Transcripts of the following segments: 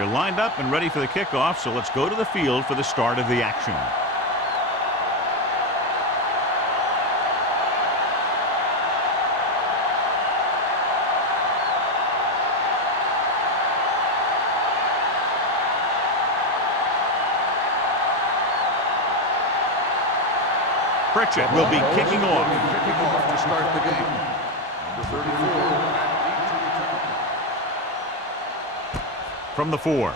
They're lined up and ready for the kickoff, so let's go to the field for the start of the action. Pritchett will be kicking off. To start the game. Number 34. From the 4.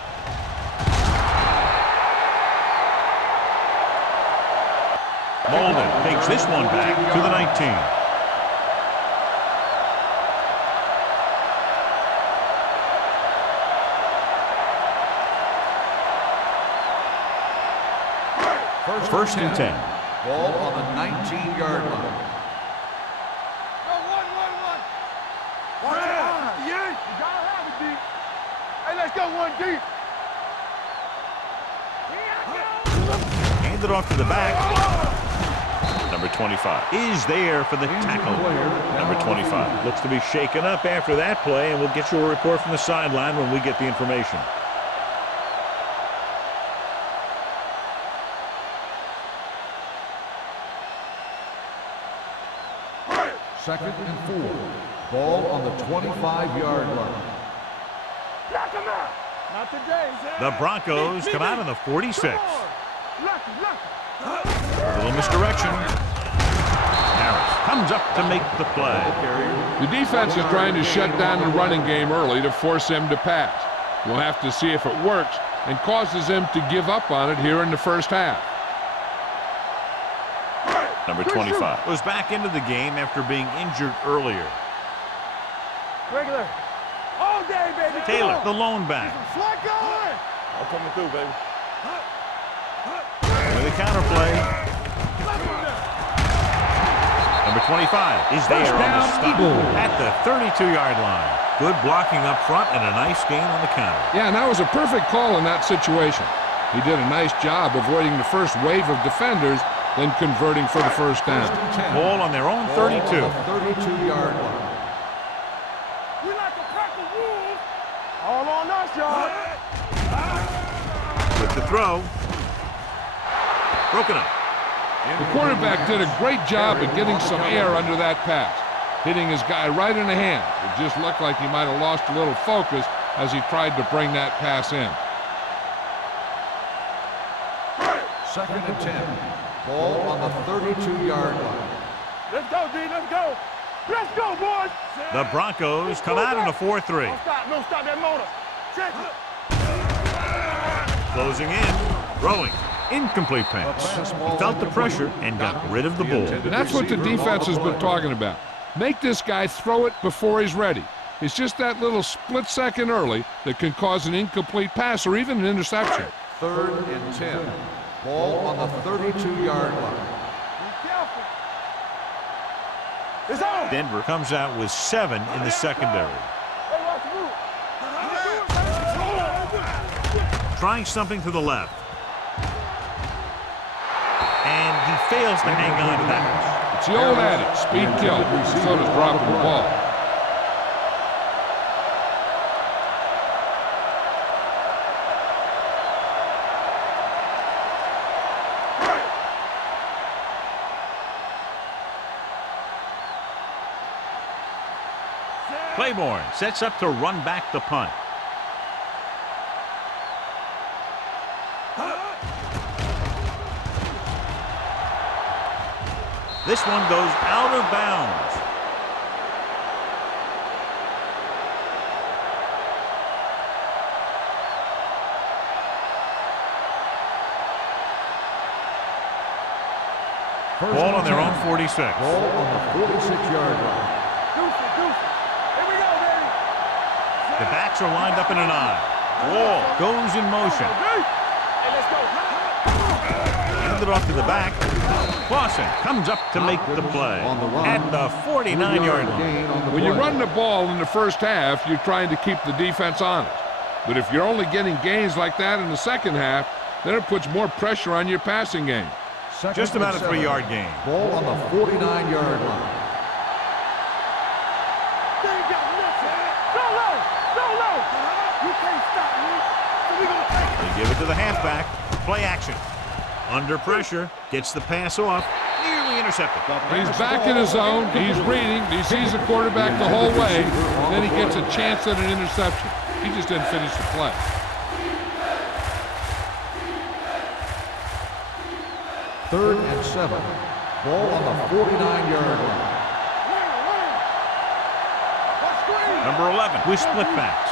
Molden takes this one back to the 19. First and 10. Ball on the 19-yard line. Let's go one deep. Hand it off to the back. Number 25 is there for the tackle. Number 25 looks to be shaken up after that play, and we'll get you a report from the sideline when we get the information. Second and 4. Ball on the 25-yard line. Knock him out. Not today, Zach. The Broncos come out on the 46. A little misdirection. Harris comes up to make the play. The defense is trying to shut down the running game early to force him to pass. We'll have to see if it works and causes him to give up on it here in the first half. Number 25 was back into the game after being injured earlier. Regular. All day, baby. Taylor, the lone back. Slide going. I'm coming through, baby. With a counter play. Number 25 is there on the stop at the 32-yard line. Good blocking up front and a nice gain on the counter. Yeah, and that was a perfect call in that situation. He did a nice job avoiding the first wave of defenders, then converting for the first down. Ball on their own 32. 32-yard line. We like a pack of wolves. All on us, y'all. With the throw. Broken up. The quarterback did a great job of getting some air under that pass, hitting his guy right in the hand. It just looked like he might have lost a little focus as he tried to bring that pass in. Second and 10. Ball on the 32-yard line. Let's go, D. Let's go. Let's go, boys. The Broncos come out in a 4-3. Don't stop. Don't stop that motor. Check it. Closing in. Throwing. Incomplete pass. He felt the pressure and got rid of the ball. And that's what the defense has been talking about. Make this guy throw it before he's ready. It's just that little split second early that can cause an incomplete pass or even an interception. Third and 10. Ball on the 32-yard line. Be careful. It's on. Denver comes out with 7 in the secondary. Hey, watch the move. Trying something to the left. And he fails to hang on to that. It's the old adage, speed kills. So does dropping the ball. Claiborne sets up to run back the punt. This one goes out of bounds. Ball on their own 46. Ball on the 46-yard line. Here we go, baby. The backs are lined up in an I. Wall goes in motion. Hey, let's go. Handed off to the back. Clausen comes up to make the play at the 49-yard line. When you run the ball in the first half, you're trying to keep the defense honest. But if you're only getting gains like that in the second half, then it puts more pressure on your passing game. Just about a 3-yard gain. Ball on the 49-yard line. They got nothing. Go low. Go low. You can't stop me. They give it to the halfback. Play action. Under pressure. Gets the pass off. Nearly intercepted. He's back in his zone. He's reading. He sees the quarterback the whole way. And then he gets a chance at an interception. He just didn't finish the play. Third and 7. Ball on the 49-yard line. Number 11. We split backs.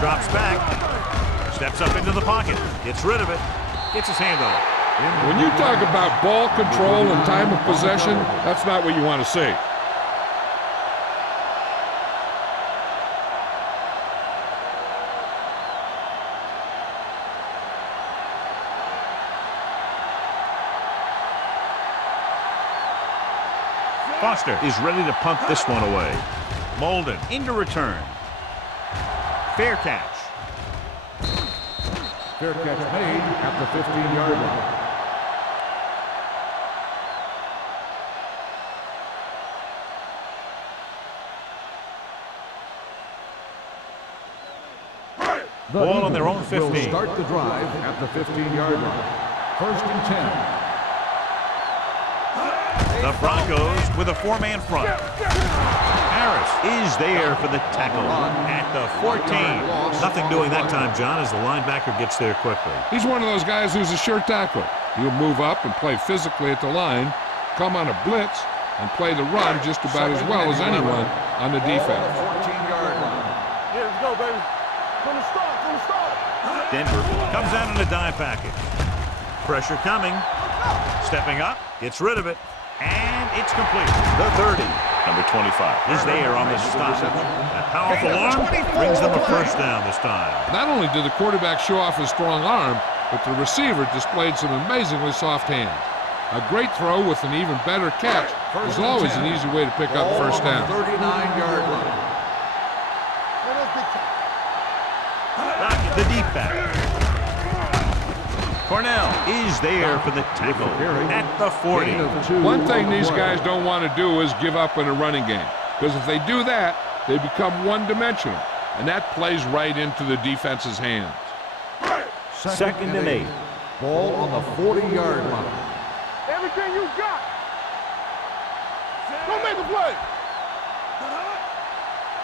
Drops back. Steps up into the pocket. Gets rid of it. Gets his hand on it. When you talk about ball control and time of possession, that's not what you want to see. Foster is ready to punt this one away. Molden into return. Fair catch. Fair catch made at the 15-yard line. Ball on their own Will 15. start the drive at the 15-yard line. First and 10. The Broncos with a four-man front. Harris is there for the tackle at the 14. Nothing doing that time, John, as the linebacker gets there quickly. He's one of those guys who's a sure tackler. He'll move up and play physically at the line, come on a blitz, and play the run just about as well as anyone on the defense. 14-yard line. Yeah, let's go, baby. From the start, from the start. Denver comes out in a dime package. Pressure coming. Stepping up, gets rid of it, and it's complete. The 30. Number 25 is there on the stop. That powerful arm brings them a first down this time. Not only did the quarterback show off his strong arm, but the receiver displayed some amazingly soft hands. A great throw with an even better catch is always an easy way to pick up first down. 39-yard line. The deep back. Cornell is there for the tackle at the 40. One thing these guys don't want to do is give up in a running game, because if they do that, they become one-dimensional, and that plays right into the defense's hands. Second and 8. Ball on the 40-yard line. Everything you got. Go make a play.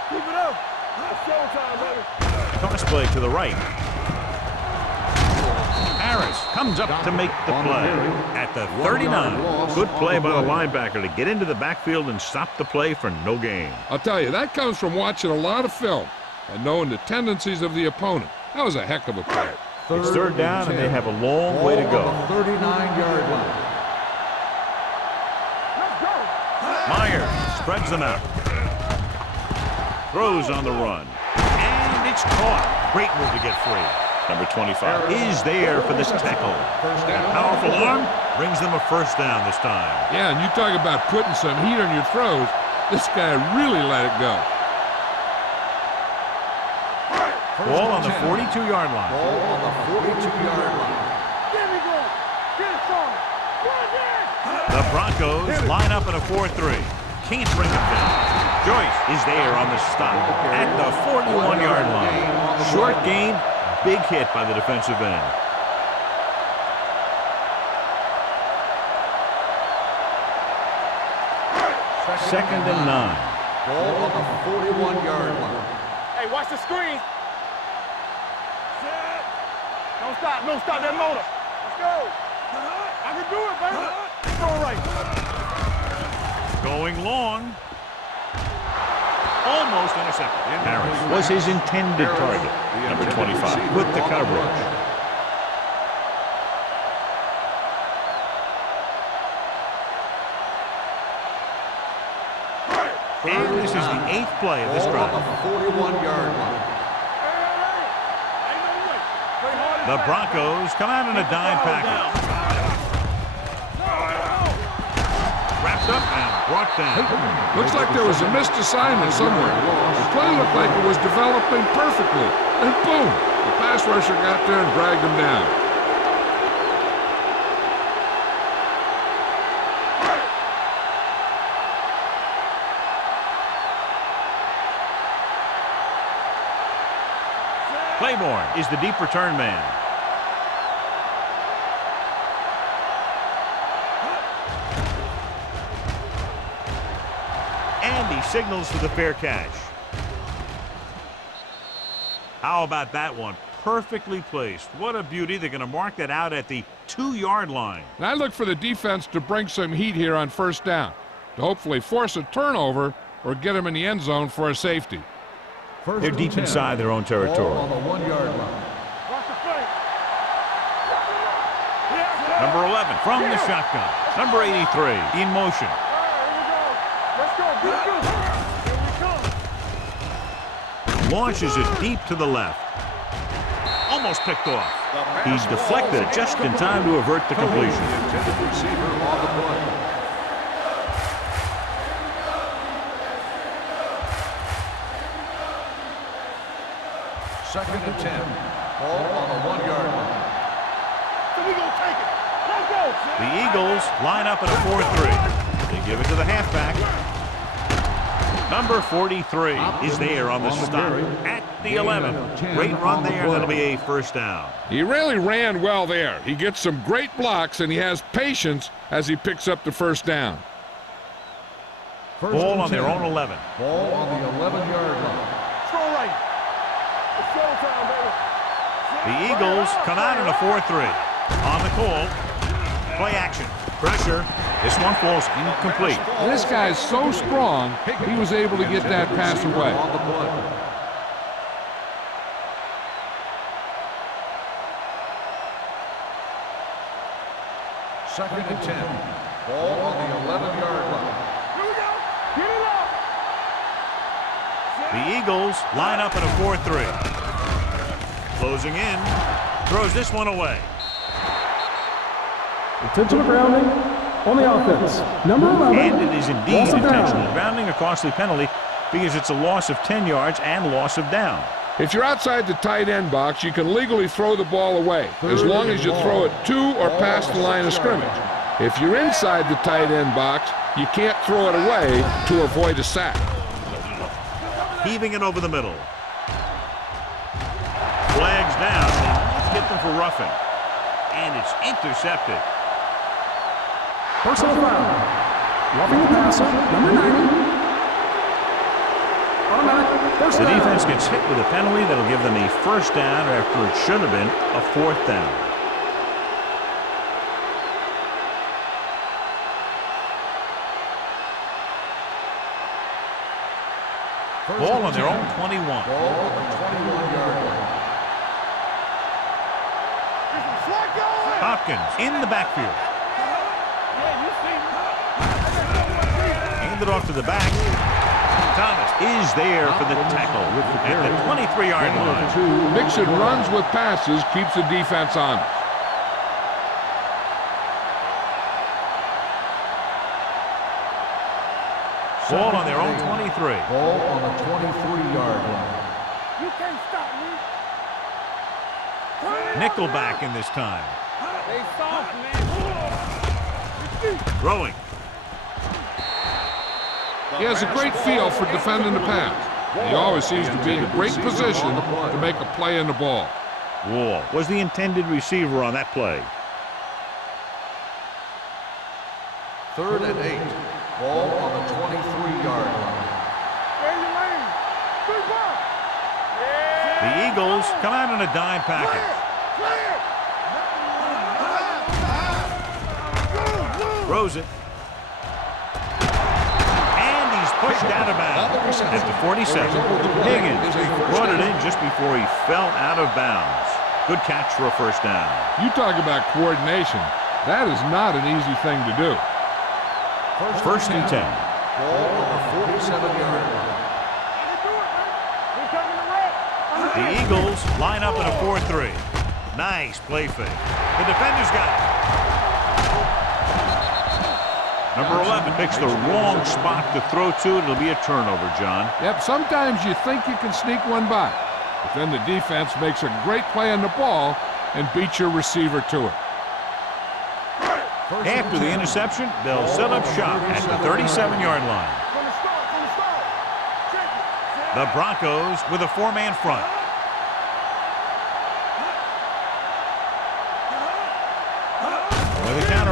Keep it up. It's showtime, baby. Toss play to the right. Harris comes up to make the play at the 39. Good play by the linebacker to get into the backfield and stop the play for no gain. I'll tell you, that comes from watching a lot of film and knowing the tendencies of the opponent. That was a heck of a play. It's third down, and they have a long way to go. 39-yard line. Let's go. Myers spreads them out. Throws on the run. And it's caught. Great move to get free. Number 25 is there for this tackle. That powerful arm brings them a first down this time. Yeah, and you talk about putting some heat on your throws. This guy really let it go. Ball on the 42-yard line. Ball on the 42-yard line. There we go. Get it, son. Run it. The Broncos line up in a 4-3. Can't bring them down. Joyce is there on the stop at the 41-yard line. Short gain, big hit by the defensive end. Second and 9. Ball on the 41-yard line. Hey, watch the screen. Don't stop. Don't stop that motor. Let's go. I can do it, baby. Throw it right. Going long. Almost intercepted. Harris was his intended target. Number 25 with the coverage. And this is the 8th play of this Ball drive. on the 41-yard line. The Broncos come out in a dime package. Wrapped up and brought down. Looks like there was a missed assignment somewhere. The play looked like it was developing perfectly. And boom, the pass rusher got there and dragged him down. Claiborne is the deep return man. And he signals for the fair catch. How about that one? Perfectly placed. What a beauty. They're going to mark that out at the 2-yard line. And I look for the defense to bring some heat here on first down, to hopefully force a turnover or get them in the end zone for a safety. They're deep inside their own territory. On the 1-yard line. Number 11 from the shotgun. Number 83 in motion. Let's go. Here we come. Launches it deep to the left. Almost picked off. He's deflected it just in time to avert the completion. Intended receiver on the play. Second and 10. Ball on the 1-yard line. So we gonna take it. Let's go. The Eagles line up in a 4-3. They give it to the halfback. Number 43 is there on the stop at the 11. Great run there. That'll be a first down. He really ran well there. He gets some great blocks, and he has patience as he picks up the first down. Ball on their own 11. Ball on the 11-yard line. Strong right. It's showtime, baby. The Eagles come out in a 4-3. On the call, play action. Pressure. This one falls incomplete. This guy's so strong, he was able to get that pass away. On the play. Second and 10. Ball on the 11-yard line. Here we go. Get it up. The Eagles line up in a 4-3. Closing in. Throws this one away. Intentional grounding on the offense. Number 11. And it is indeed Loss of down. intentional grounding, a costly penalty because it's a loss of 10 yards and loss of down. If you're outside the tight end box, you can legally throw the ball away, as long as you throw it to or past the line of scrimmage. If you're inside the tight end box, you can't throw it away to avoid a sack. Heaving it over the middle. Flags down. Let's get them for roughing. And it's intercepted. Personal foul. Roughing the passer. Number 90. Automatic. First The down. defense gets hit with a penalty that'll give them a first down after it should have been a fourth down. Ball on their own 21. Ball on the 21-yard line. Hopkins in the backfield. Hand it off to the back. Thomas is there for the tackle at the 23-yard line. Mixing runs with passes keeps the defense honest. Ball on their own 23. Ball on the 23-yard line. You can't stop me. Nickelback in this time. They soft, man. Throwing. He has a great feel for defending the pass. He always seems to be in great position to make a play in the ball. Wall was the intended receiver on that play. Third and 8. Ball on the 23-yard line. Where you lane? Good ball. The Eagles come out in a dime package. Throws it. And he's pushed out of bounds at the 47. Higgins brought it in just before he fell out of bounds. Good catch for a first down. You talk about coordination. That is not an easy thing to do. First and 10. Ball on the 47-yard line. The Eagles line up in a 4-3. Nice play fake. The defender's got it. Number 11 picks the wrong spot to throw to. It'll be a turnover, John. Yep, sometimes you think you can sneak one by, but then the defense makes a great play on the ball and beats your receiver to it. After the interception, they'll set up shop at the 37-yard line. The Broncos with a 4-man front.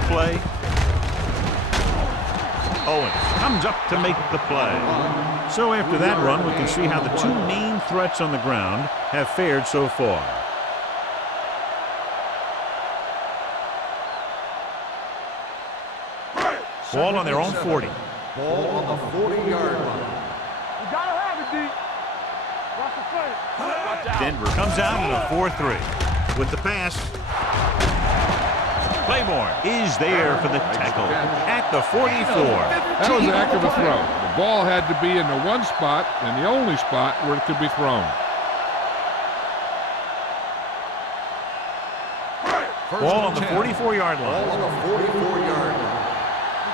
play. Owens comes up to make the play. So after that run, we can see how the two main threats on the ground have fared so far. Ball on their own 40. Ball on the 40-yard line. You gotta have it, D. Watch the play. Watch out. Denver comes out in a 4-3. With the pass, Claiborne is there for the tackle at the 44. That was a heck of a throw. The ball had to be in the one spot and the only spot where it could be thrown. Ball on the 44-yard line. Ball on the 44-yard line.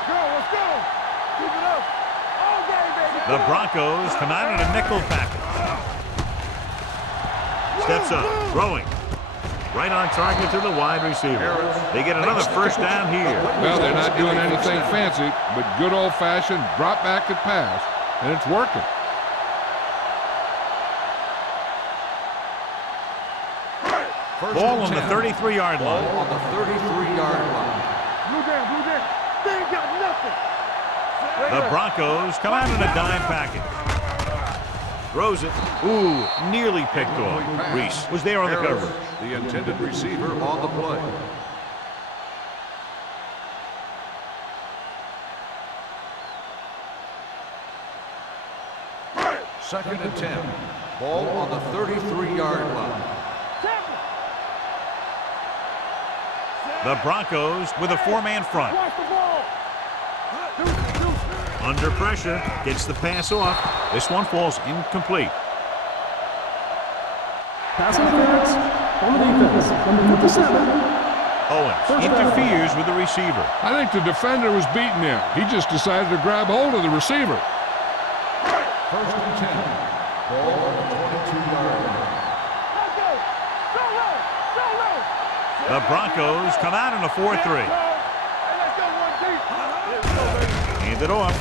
Let's go. Keep it up. All day, baby. The Broncos come out in a nickel package. Steps up, throwing. Right on target to the wide receiver. They get another first down here. Well, they're not doing anything fancy, but good old-fashioned drop back and pass, and it's working. Ball on the 33-yard line. Ball on the 33-yard line. Blue down. They ain't got nothing. The Broncos come out in a dime package. Throws it. Ooh, nearly picked off. Reese was there on the coverage. The intended receiver on the play. Second and 10. Ball on the 33-yard line. The Broncos with a four-man front. Watch the ball. Under pressure, gets the pass off. This one falls incomplete. Pass interference on the defense. Number 57. Owens interferes with the receiver. I think the defender was beaten there. He just decided to grab hold of the receiver. First and 10. Ball on the 22-yard line. Let's go. Go low. The Broncos come out in a 4-3. Hey, let's go one deep. Hand it off.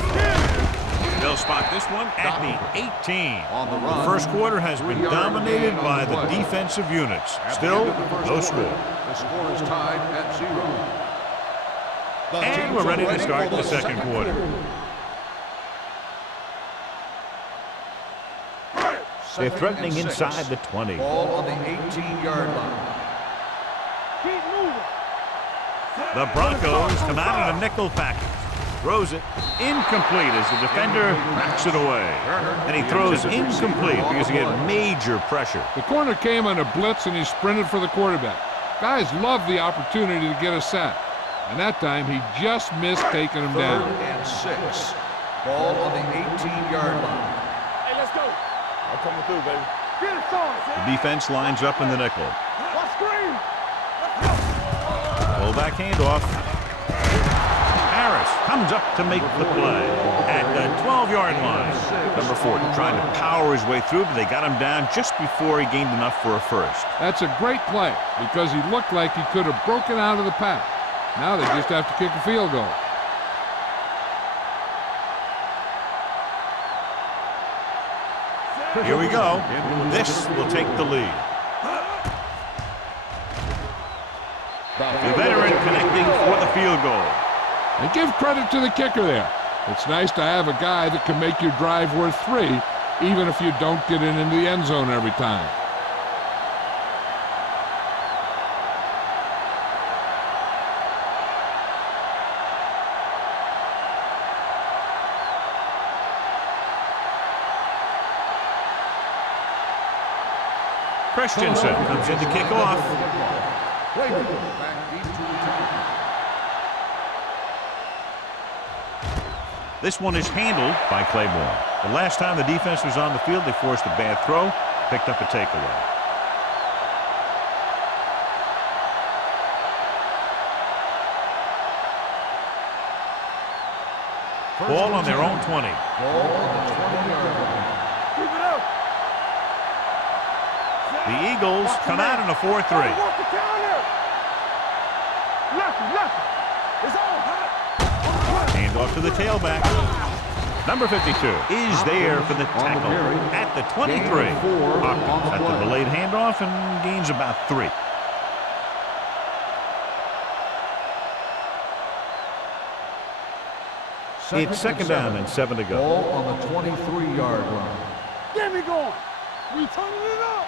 They'll spot this one at the 18. On the run. The first quarter has been dominated by the defensive units. Still, no score. The score is tied at 0. And we're ready to start the second quarter. They're threatening inside the 20. Ball on the 18-yard line. Keep moving. The Broncos come out in a nickel package. Throws it incomplete as the defender knocks it away. And he throws incomplete because he had major pressure. The corner came on a blitz and he sprinted for the quarterback. Guys love the opportunity to get a sack. And that time he just missed taking him down. Third and 6. Ball on the 18-yard line. Hey, let's go. I'm coming through, baby. Get it, son. The defense lines up in the nickel. Watch screen. Fullback handoff. Harris comes up to make the play at the 12-yard line. Number 4 trying to power his way through, but they got him down just before he gained enough for a first. That's a great play because he looked like he could have broken out of the pack. Now they just have to kick a field goal. Here we go. This will take the lead. The veteran connecting for the field goal. And give credit to the kicker there. It's nice to have a guy that can make your drive worth 3, even if you don't get it into the end zone every time. Christensen comes in to kick off. Back deep to return. This one is handled by Claiborne. The last time the defense was on the field, they forced a bad throw, picked up a takeaway. Ball on their own 20. Ball on the 20-yard line. Keep it up. The Eagles come out in a 4-3. Watch the counter. Lefty. It's on. Hand off to the tailback. Number 52 is there for the tackle at the 23. Hopkins at the delayed handoff and gains about 3. It's second down and 7 to go. Ball on the 23-yard line. Get me going. We turning it up.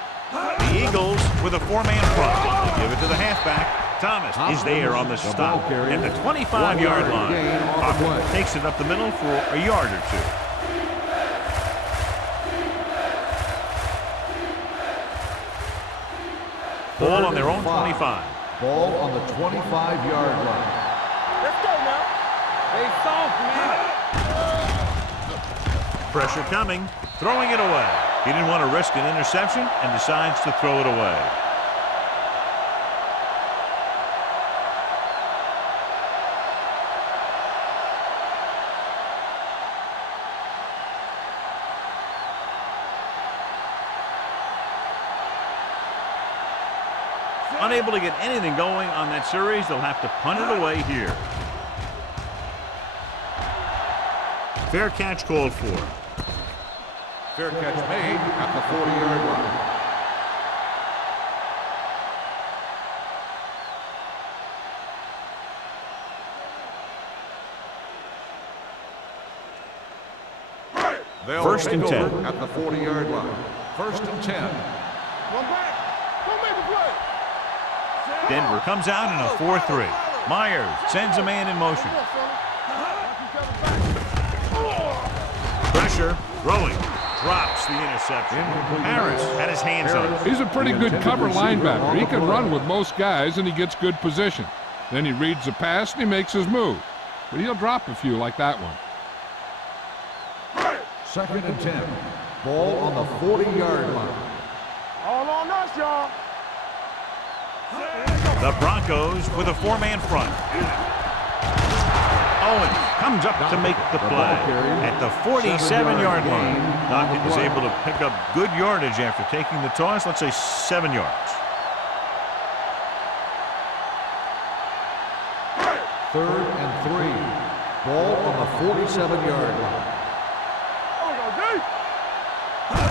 The Eagles with a 4-man front. They give it to the halfback. Thomas is there on the stop at the 25-yard line. Hopper takes it up the middle for a yard or two. Ball on their own 25. Ball on the 25-yard line. Let's go now. They soft, man. Pressure coming. Throwing it away. He didn't want to risk an interception and decides to throw it away. Unable to get anything going on that series, they'll have to punt it away here. Fair catch called for. Fair catch made at the 40-yard line. First and 10. At the 40-yard line. First and 10. Run back. Don't make a play. Denver comes out in a 4-3. Myers sends a man in motion. Pressure, throwing, drops the interception. Harris had his hands on it. He's a pretty good cover linebacker. He can run with most guys, and he gets good position. Then he reads the pass, and he makes his move. But he'll drop a few like that one. Second and 10. Ball on the 40-yard line. All on us, y'all. The Broncos with a 4-man front. Owens comes up to make the play at the 47-yard line. Knockett is able to pick up good yardage after taking the toss, let's say 7 yards. Third and 3. Ball on the 47-yard line.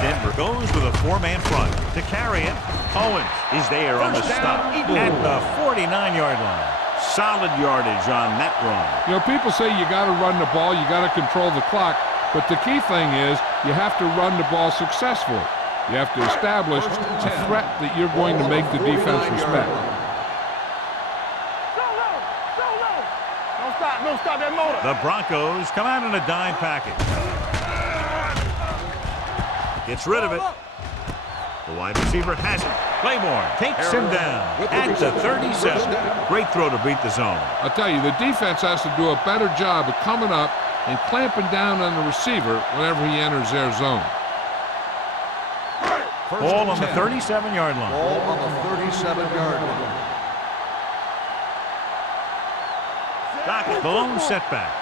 Denver goes with a 4-man front to carry it. Owens is there on the stop at the 49-yard line. Solid yardage on that run. You know, people say you got to run the ball, you got to control the clock, but the key thing is you have to run the ball successfully. You have to establish a threat that you're going to make the defense respect. Don't stop that motor. The Broncos come out in a dime package. Gets rid of it. The wide receiver has it. Claiborne takes him down at the 37. Great throw to beat the zone. I'll tell you, the defense has to do a better job of coming up and clamping down on the receiver whenever he enters their zone. Ball on the 37-yard line. Ball on the 37-yard line. Knockett, the lone setback.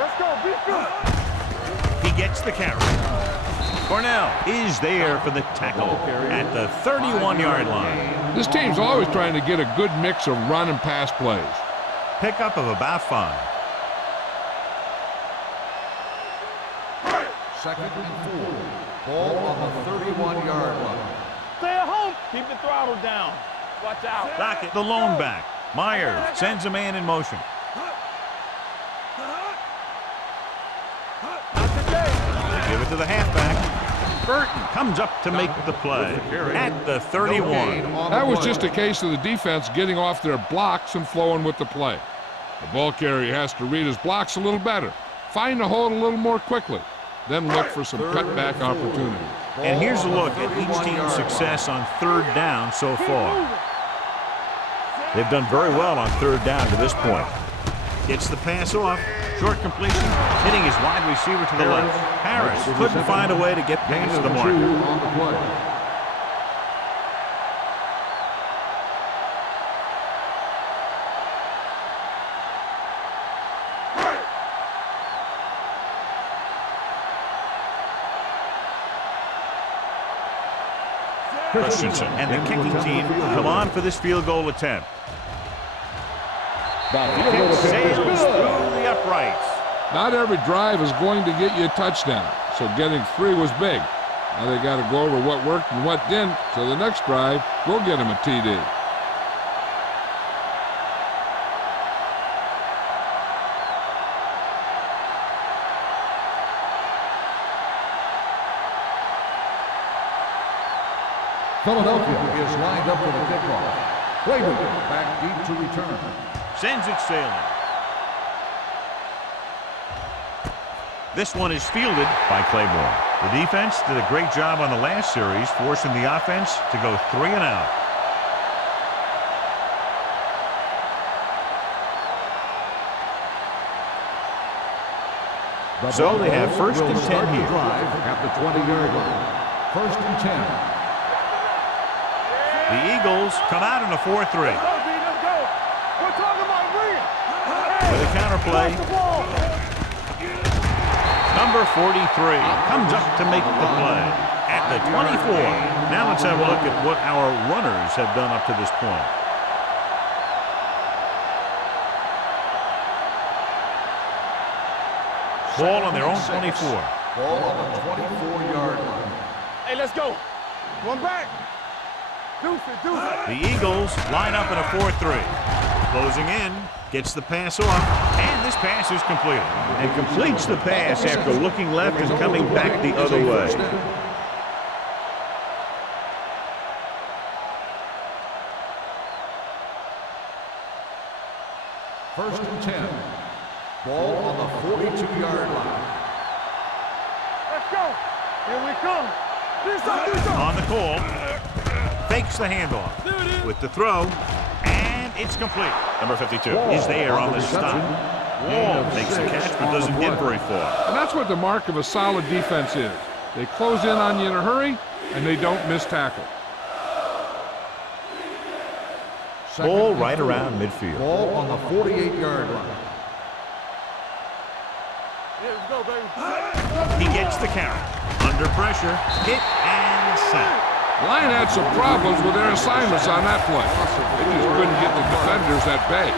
Let's go, beat good. He gets the carry. Cornell is there for the tackle at the 31-yard line. This team's always trying to get a good mix of run and pass plays. Pickup of about 5. Second and 4. Ball on the 31-yard line. Stay at home. Keep the throttle down. Watch out. Knockett, the lone back. Myers sends a man in motion. They give it to the halfback. Burton comes up to make the play at the 31. That was just a case of the defense getting off their blocks and flowing with the play. The ball carrier has to read his blocks a little better, find the hole a little more quickly, then look for some cutback opportunities. And here's a look at each team's success on third down so far. They've done very well on third down to this point. Gets the pass off. Short completion, hitting his wide receiver to the left. Harris couldn't find a way to get past the marker. On the play. Christensen and the kicking team come on for this field goal attempt. The kick sails through the uprights. Not every drive is going to get you a touchdown, so getting 3 was big. Now they got to go over what worked and what didn't, so the next drive will get them a TD. Philadelphia is lined up for the kickoff. Clayton back deep to return. Sends it sailing. This one is fielded by Claiborne. The defense did a great job on the last series, forcing the offense to go 3 and out. So they have first and 10 here. Drive at the 20-yard line. First and 10. The Eagles come out in a 4-3. Let's go. We're talking about bringing. With a counterplay. Number 43 comes up to make the play at the 24. Now let's have a look at what our runners have done up to this point. Ball on their own 24. Ball on the 24-yard line. Hey, let's go. One back. Deuce it. The Eagles line up in a 4-3. Closing in, gets the pass off, and this pass is completed. And completes the pass after looking left and coming back the other way. First and 10. Ball on the 42-yard line. Let's go. Here we come. On the call, fakes the handoff with the throw, and it's complete. Number 52 is there on the stop. Wall makes the catch but doesn't get very far. And that's what the mark of a solid defense is. They close in on you in a hurry, and they don't miss tackle. Ball right around midfield. Ball on the 48-yard line. Yeah, let's go, baby. He gets the carry. Under pressure, hit and sack. Line had some problems with their assignments on that play. They just couldn't get the defenders at bay.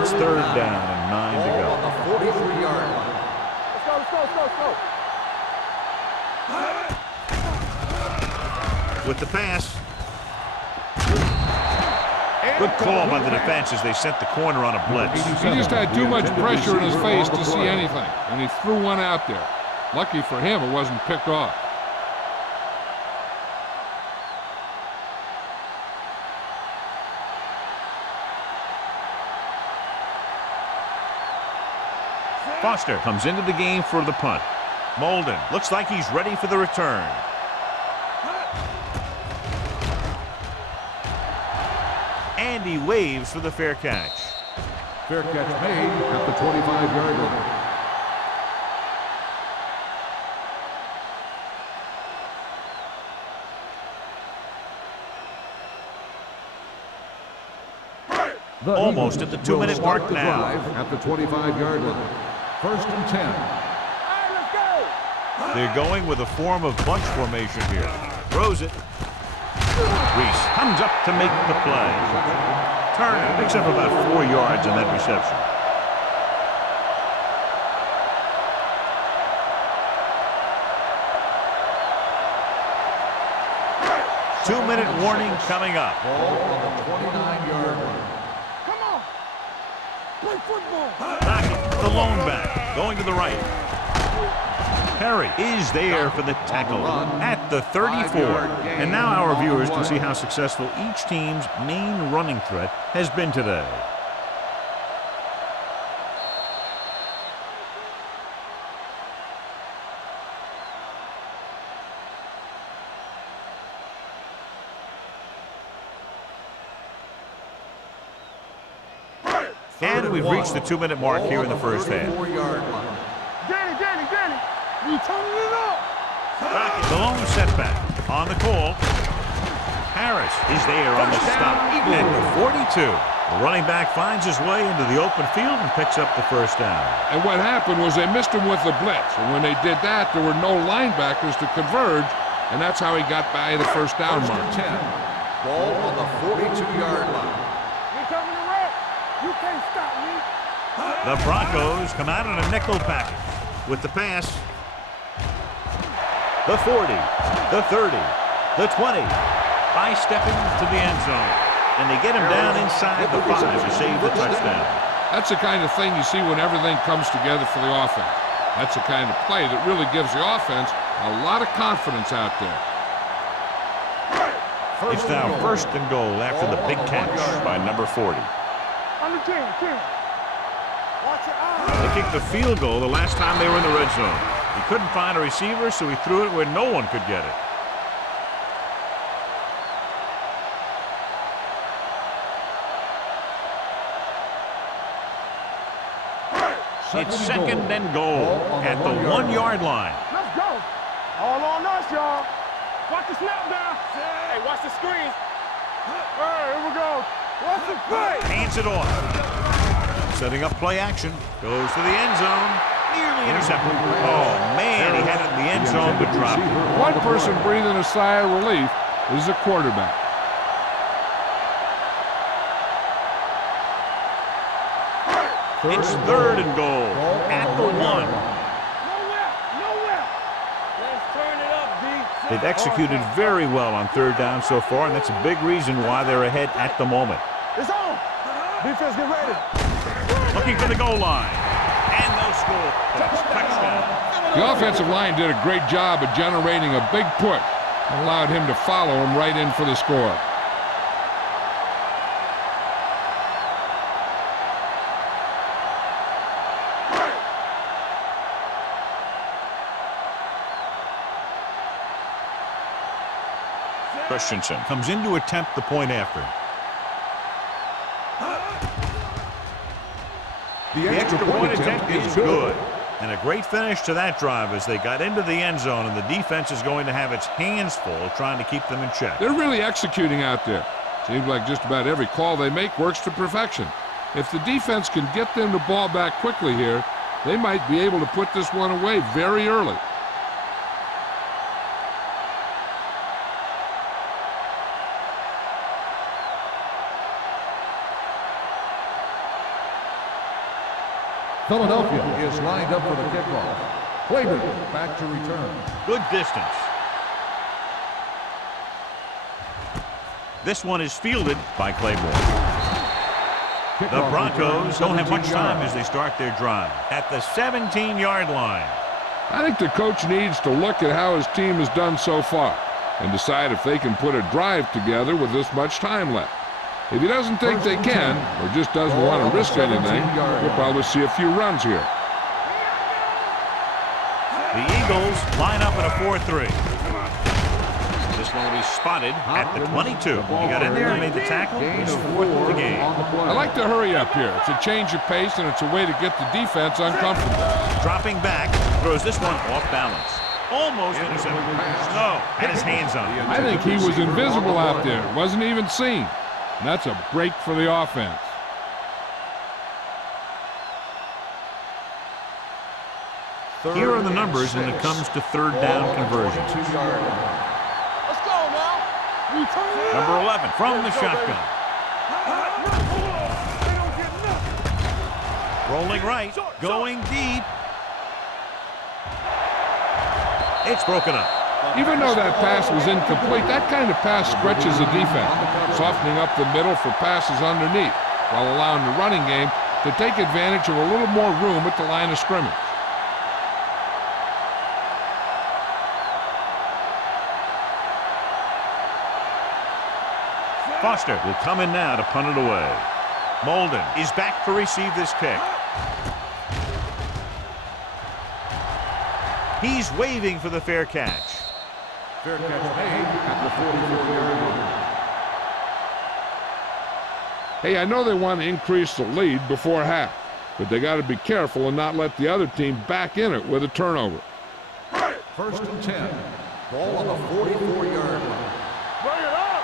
It's third down and 9 to Ball go. on the 43-yard line. Let's go. With the pass. Good call by the defense as they sent the corner on a blitz. He just had too much pressure in his face to see anything, and he threw one out there. Lucky for him, it wasn't picked off. Foster comes into the game for the punt. Molden looks like he's ready for the return. And he waves for the fair catch. Fair catch made at the 25-yard line. Almost at the 2-minute mark now. At the 25-yard line. First and 10. Hey, let's go. They're going with a form of bunch formation here. Throws it. Reese comes up to make the play. Turner picks up about 4 yards on that reception. Two-minute warning coming up. Ball on the 29-yard line. Come on. Play football. Back, the lone back, going to the right. Perry is there for the tackle at the 34. And now our viewers can see how successful each team's main running threat has been today. And we've reached the 2-minute mark here in the first half. 34-yard line. Danny. We turning it up. Back the lone setback on the call. Harris is there on the stop at the 42. The running back finds his way into the open field and picks up the first down. And what happened was they missed him with the blitz. And when they did that, there were no linebackers to converge, and that's how he got by the first down First mark. and 10. Ball on the 42-yard line. We coming to wreck. You can't stop me. The Broncos come out in a nickel package with the pass. The 40, the 30, the 20, by stepping to the end zone. And they get him down inside the 5 to save the touchdown. That's the kind of thing you see when everything comes together for the offense. That's the kind of play that really gives the offense a lot of confidence out there. It's now first and goal after the big catch by number 40. Under 10. Watch your eyes. They kicked the field goal the last time they were in the red zone. He couldn't find a receiver, so he threw it where no one could get it. It's second and goal at the 1 yard line. Let's go. All on us, y'all. Watch the snap down. Hey, watch the screen. All right, here we go. Watch the play. Hands it off. Setting up play action. Goes to the end zone. Nearly intercepted. Oh, man, he had it in the end zone but dropped it. One person breathing a sigh of relief is the quarterback. It's third and goal at the 1. Nowhere. Let's turn it up, D. They've executed very well on third down so far, and that's a big reason why they're ahead at the moment. It's on. Defense, get ready. Looking for the goal line. And they'll score. Touchdown. The offensive line did a great job of generating a big push and allowed him to follow him right in for the score. Christensen comes in to attempt the point after. The extra point attempt is good. And a great finish to that drive as they got into the end zone, and the defense is going to have its hands full trying to keep them in check. They're really executing out there. Seems like just about every call they make works to perfection. If the defense can get them the ball back quickly here, they might be able to put this one away very early. Philadelphia is lined up for the kickoff. Claiborne back to return. Good distance. This one is fielded by Claiborne. The Broncos don't have much time as they start their drive at the 17-yard line. I think the coach needs to look at how his team has done so far and decide if they can put a drive together with this much time left. If he doesn't think they can, or just doesn't want to risk anything, we'll probably see a few runs here. The Eagles line up in a 4-3. This one will be spotted at the 22. He got in there and made the tackle. He's fourth in the game. I like to hurry up here. It's a change of pace, and it's a way to get the defense uncomfortable. Dropping back, throws this one off balance. Almost intercepted. No, had his hands on it. I think he was invisible out there. Wasn't even seen. And that's a break for the offense. Here are the numbers when it comes to third down conversions. Let's go now. Number 11 from the shotgun. Rolling right, going deep. It's broken up. Even though that pass was incomplete, that kind of pass stretches the defense, softening up the middle for passes underneath, while allowing the running game to take advantage of a little more room at the line of scrimmage. Foster will come in now to punt it away. Molden is back to receive this kick. He's waving for the fair catch. Fair catch made at the 44-yard line. Hey, I know they want to increase the lead before half, but they got to be careful and not let the other team back in it with a turnover. First and 10. Ball on the 44-yard line. Bring it up.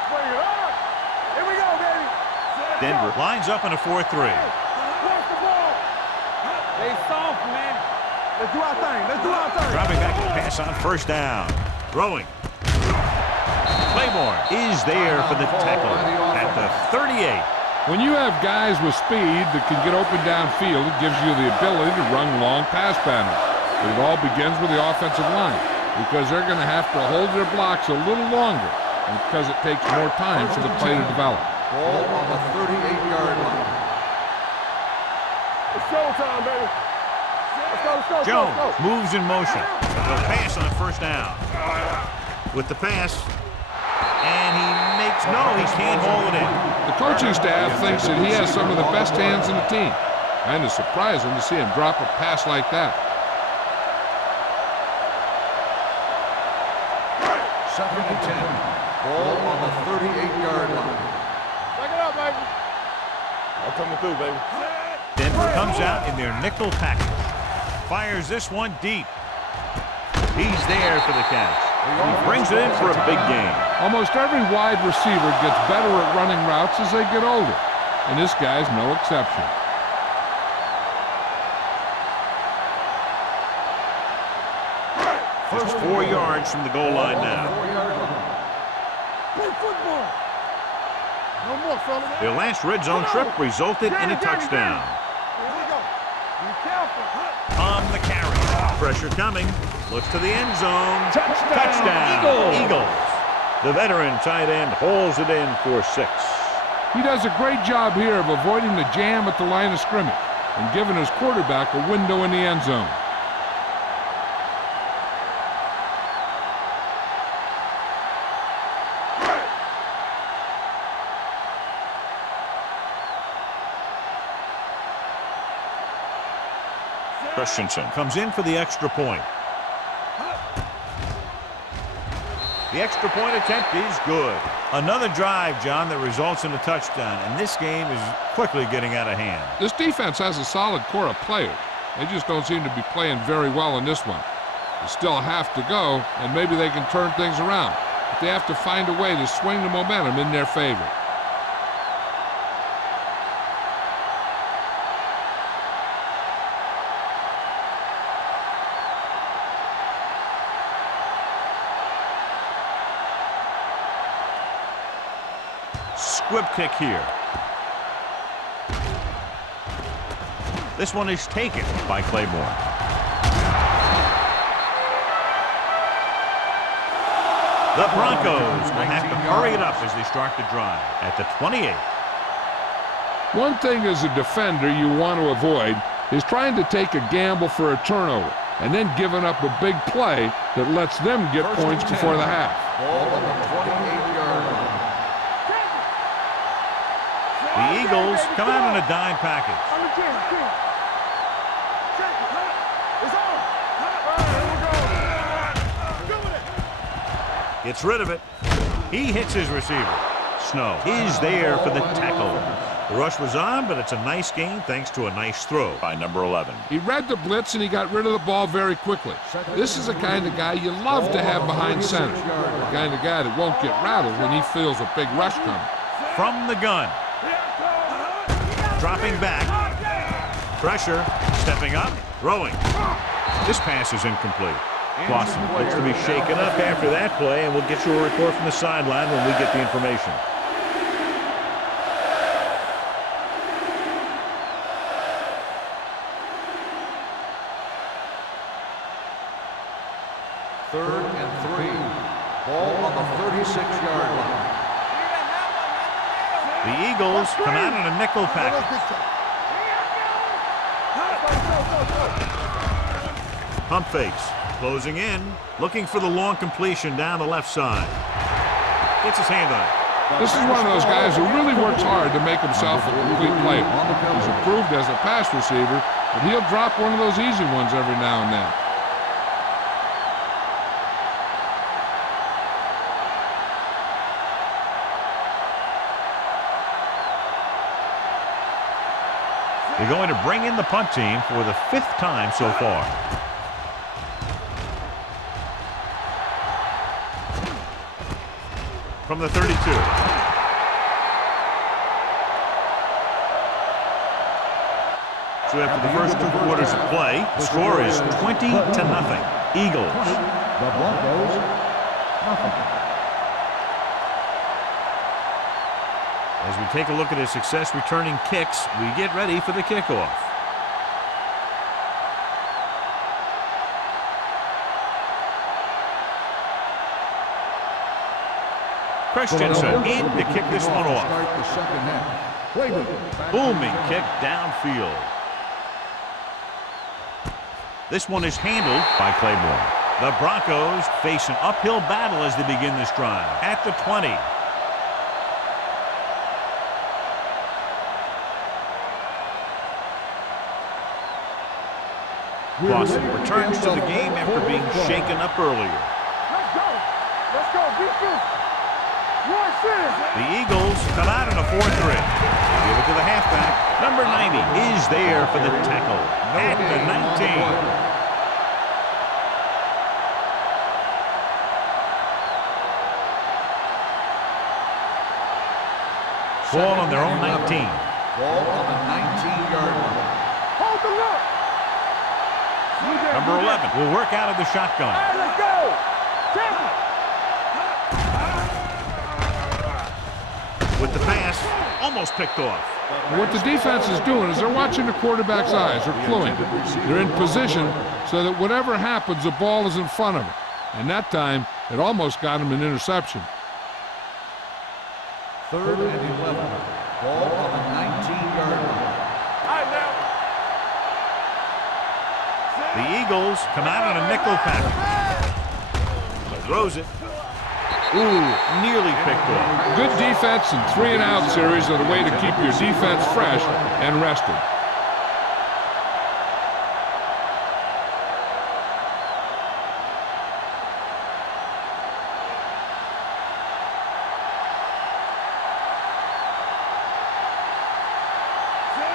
Here we go, baby. Denver lines up in a 4-3. Watch the ball. They soft, man. Let's do our thing. Dropping back to pass on first down. Throwing. Claiborne is there for the tackle at the 38. When you have guys with speed that can get open downfield, it gives you the ability to run long pass patterns. But it all begins with the offensive line, because they're going to have to hold their blocks a little longer, and because it takes more time for the play to develop. Ball on the 38-yard line. It's showtime, baby. Let's go. Jones moves in motion. They'll pass on the first down. With the pass, and he makes, no, he can't hold it in. The coaching staff thinks that he has some of the best hands in the team. Kind of surprising to see him drop a pass like that. Second and 10. Ball on the 38-yard line. Take it up, baby. I'm coming through, baby. Denver comes out in their nickel package. Fires this one deep. He's there for the catch. He brings it in for a big gain. Almost every wide receiver gets better at running routes as they get older, and this guy's no exception. Just 4 yards from the goal line now. Play football. No more, fella. Their last red zone trip resulted in a touchdown. Here we go. Be careful. On the carry. Pressure coming. Looks to the end zone. Touchdown. Eagles. The veteran tight end hauls it in for 6. He does a great job here of avoiding the jam at the line of scrimmage and giving his quarterback a window in the end zone. Christensen comes in for the extra point. The extra point attempt is good. Another drive, John, that results in a touchdown, and this game is quickly getting out of hand. This defense has a solid core of players. They just don't seem to be playing very well in this one. They still have to go, and maybe they can turn things around. But they have to find a way to swing the momentum in their favor. Squib kick here. This one is taken by Claiborne. The Broncos will have to hurry it up as they start the drive at the 28. One thing as a defender you want to avoid is trying to take a gamble for a turnover and then giving up a big play that lets them get points before the half. Ball on the 28-yard line. The Eagles come out in a dime package. On the chin. Check it. It's on. All right, here we go. Good with it. Gets rid of it. He hits his receiver. Snow is there for the tackle. The rush was on, but it's a nice gain thanks to a nice throw by number 11. He read the blitz and he got rid of the ball very quickly. This is the kind of guy you love to have behind center. The kind of guy that won't get rattled when he feels a big rush coming. From the gun. Dropping back. Pressure. Stepping up. Throwing. This pass is incomplete. Clausen looks to be shaken up after that play, and we'll get you a report from the sideline when we get the information. Third and 3. Ball on the 36-yard line. The Eagles come out in a nickel package. Pump fakes. Closing in. Looking for the long completion down the left side. Gets his hand on it. This is one of those guys who really works hard to make himself a complete player. He's improved as a pass receiver, but he'll drop one of those easy ones every now and then. They're going to bring in the punt team for the 5th time so far. From the 32. So after the first 2 quarters of play, the score is 20-0. Eagles. The Broncos, nothing. As we take a look at his success returning kicks, we get ready for the kickoff. Christensen in to kick this one off. Start the second half. Booming kick downfield. This one is handled by Claiborne. The Broncos face an uphill battle as they begin this drive at the 20. Clausen returns to the game after being shaken up earlier. Let's go. Let's go. Defense. The Eagles come out in a 4-3. Give it to the halfback. Number 90 is there for the tackle at the 19. Ball on their own 19. Ball on the 19-yard line. Hold the look. Number 11 will work out of the shotgun. Hey, let's go. Temple. With the pass, almost picked off. What the defense is doing is they're watching the quarterback's eyes. They're cluing. They're in position so that whatever happens, the ball is in front of them. And that time, it almost got him an interception. 3rd and 11. Ball on the 19-yard line. All right, now. The Eagles come out in a nickel package. Throws it. Ooh, nearly picked off. Good defense and 3-and-out series are the way to keep your defense fresh and rested.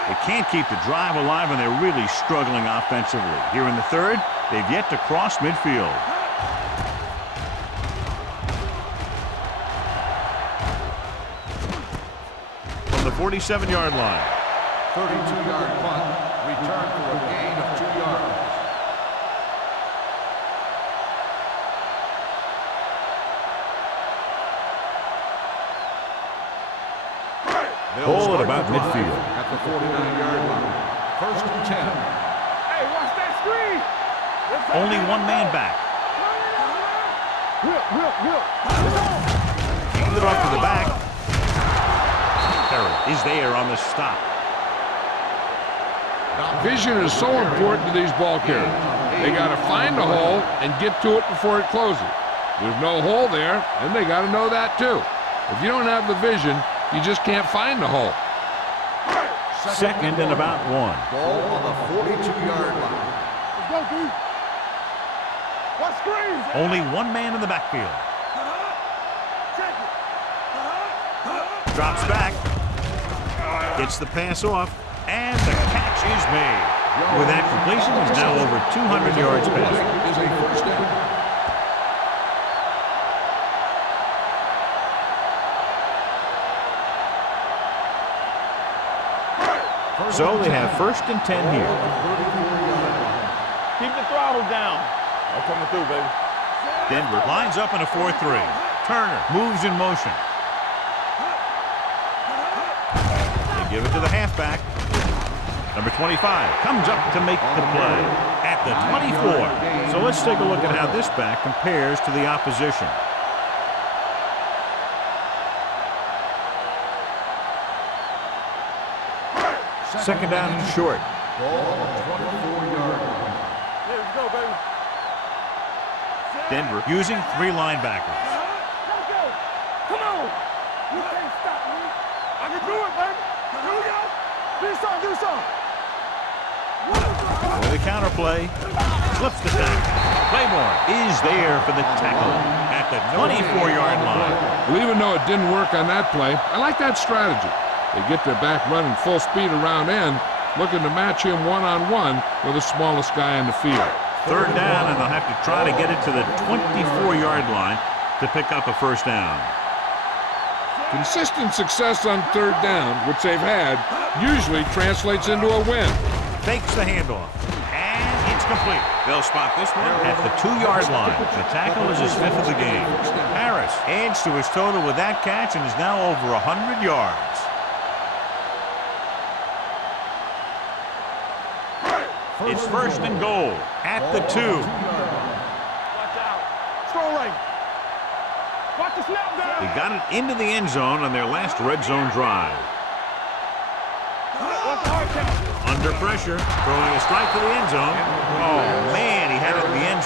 They can't keep the drive alive, and they're really struggling offensively. Here in the 3rd, they've yet to cross midfield. From the 47-yard line. 32-yard punt. Return for a gain of 2 yards. Ball at about midfield. At the 49-yard line. 1st and 10. Hey, watch that screen. Only one man back. Whip. Hand it off to the back. Perry is there on the stop. Vision is so important to these ball carriers. They got to find the hole and get to it before it closes. There's no hole there, and they got to know that too. If you don't have the vision, you just can't find the hole. 2nd and about 1. Ball on the 42-yard line. Let's go, dude. What screens? Only one man in the backfield. Drops back. Gets the pass off. And the catch is made. With that completion, he's now over 200 yards passing. Is a 1st down. So they have 1st and 10 here. Keep the throttle down. I'm coming through, baby. Denver lines up in a 4-3. Turner moves in motion. They give it to the halfback. Number 25 comes up to make the play at the 24. So let's take a look at how this back compares to the opposition. Second down and short. Ball on the 24-yard line. Here we go, baby. Denver using 3 linebackers. Let's go. Come on. You can't stop me. I can do it, baby. Here we go. Do something. With a counterplay, flips the tackle. Claiborne is there for the tackle at the 24-yard line. Well, even though it didn't work on that play, I like that strategy. They get their back running full speed around end, looking to match him one-on-one with the smallest guy in the field. 3rd down, and they'll have to try to get it to the 24-yard line to pick up a 1st down. Consistent success on 3rd down, which they've had, usually translates into a win. Fakes the handoff, and it's complete. They'll spot this one at the 2-yard line. The tackle is his 5th of the game. Harris adds to his total with that catch and is now over 100 yards. It's 1st and goal at the 2. Watch out. Strong right. Watch the snap down. They got it into the end zone on their last red zone drive. Watch the hard count. Under pressure, throwing a strike to the end zone. Oh,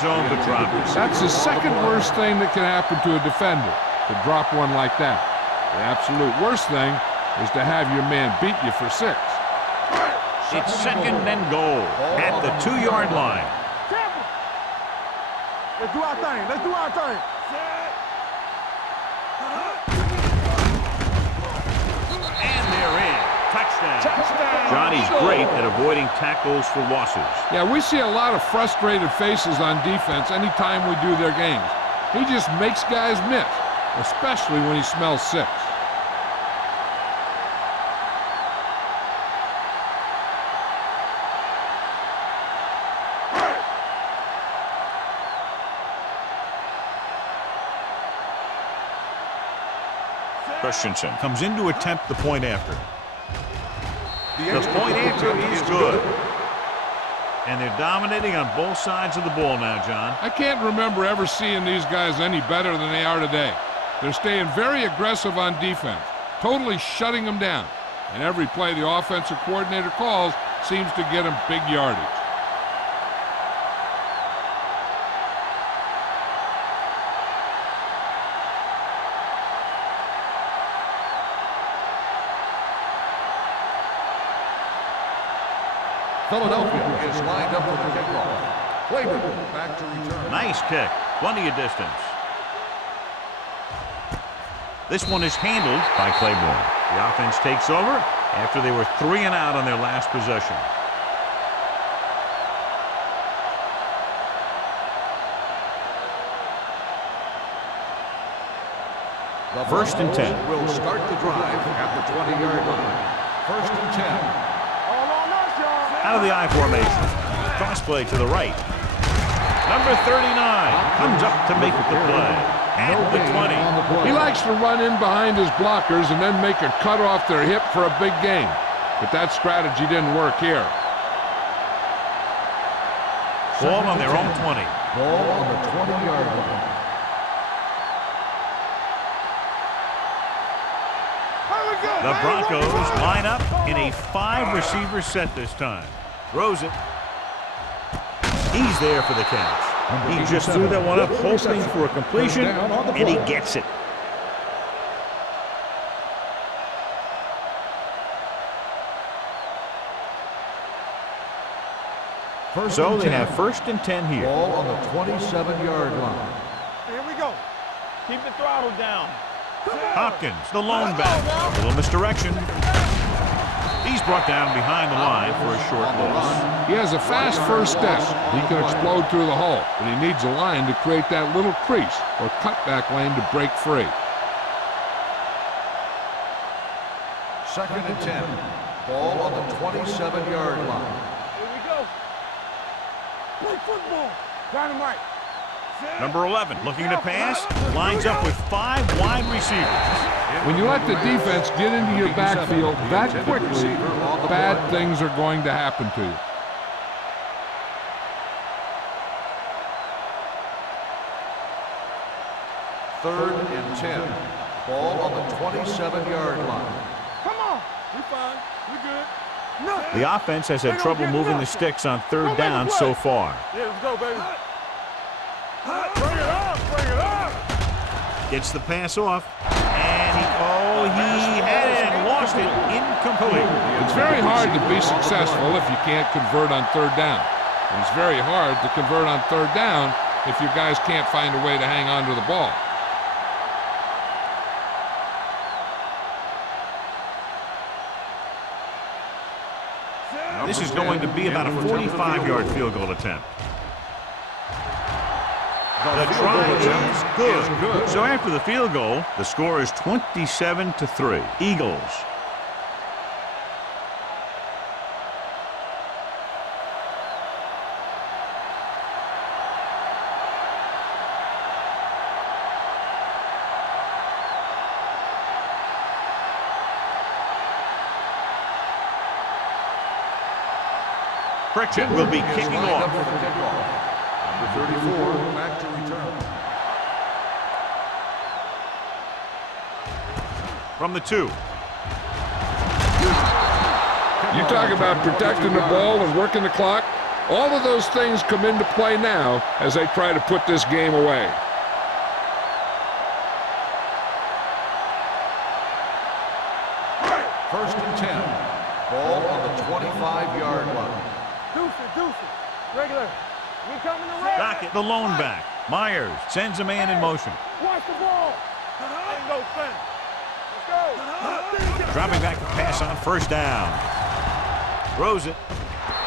zone to drop it. That's the second worst thing that can happen to a defender, to drop one like that. The absolute worst thing is to have your man beat you for 6. It's second and goal at the 2-yard line. Let's do our thing. Let's do our thing. And they're in. Touchdown. Johnny's great at avoiding tackles for losses. Yeah, we see a lot of frustrated faces on defense anytime we do their games. He just makes guys miss, especially when he smells 6. Christensen comes in to attempt the point after. The point after is good. And they're dominating on both sides of the ball now, John. I can't remember ever seeing these guys any better than they are today. They're staying very aggressive on defense, totally shutting them down. And every play the offensive coordinator calls seems to get them big yardage. Philadelphia is lined up for the kickoff. Claiborne back to return. Nice kick. Plenty of distance. This one is handled by Claiborne. The offense takes over after they were 3 and out on their last possession. The First and 10. Will start the drive at the 20-yard line. First and 10. Out of the I formation. Cross play to the right. Number 39 comes up to make the play at the 20. He likes to run in behind his blockers and then make a cut off their hip for a big gain. But that strategy didn't work here. Ball on their own 20. Ball on the 20-yard line. The Broncos line up in a 5-receiver set this time. Throws it. He's there for the catch. He just threw that one up, hoping for a completion, and he gets it. So they have first and 10 here. Ball on the 27-yard line. Here we go. Keep the throttle down. Hopkins, the lone back. A little misdirection. He's brought down behind the line for a short loss. He has a fast first step. He can explode through the hole, but he needs a line to create that little crease or cutback lane to break free. Second and 10. Ball on the 27-yard line. Here we go. Play football. Dynamite. Number 11 looking to pass, lines up with 5 wide receivers. When you let the defense get into your backfield that quickly, bad things are going to happen to you. Third and 10. Ball on the 27-yard line. Come on. We fine. We good. No. The offense has had trouble moving the sticks on third down so far. Yeah, let's go, baby. Bring it up. Bring it up. Gets the pass off, and he had it and lost it. Incomplete. It's very hard to be successful if you can't convert on third down. And it's very hard to convert on third down if you guys can't find a way to hang on to the ball. This is going to be about a 45-yard field goal attempt. The try is good. So after the field goal, the score is 27-3. Eagles. Pritchett will be kicking off. Number 34, back to return. From the 2. You talk about protecting the ball and working the clock. All of those things come into play now as they try to put this game away. First and 10. Ball on the 25-yard line. Deuce it. Regular. We coming to red. Dockett, the lone back. Myers sends a man in motion. Watch the ball. Ain't no fence. Let's go. Dropping back to pass on first down. Throws it.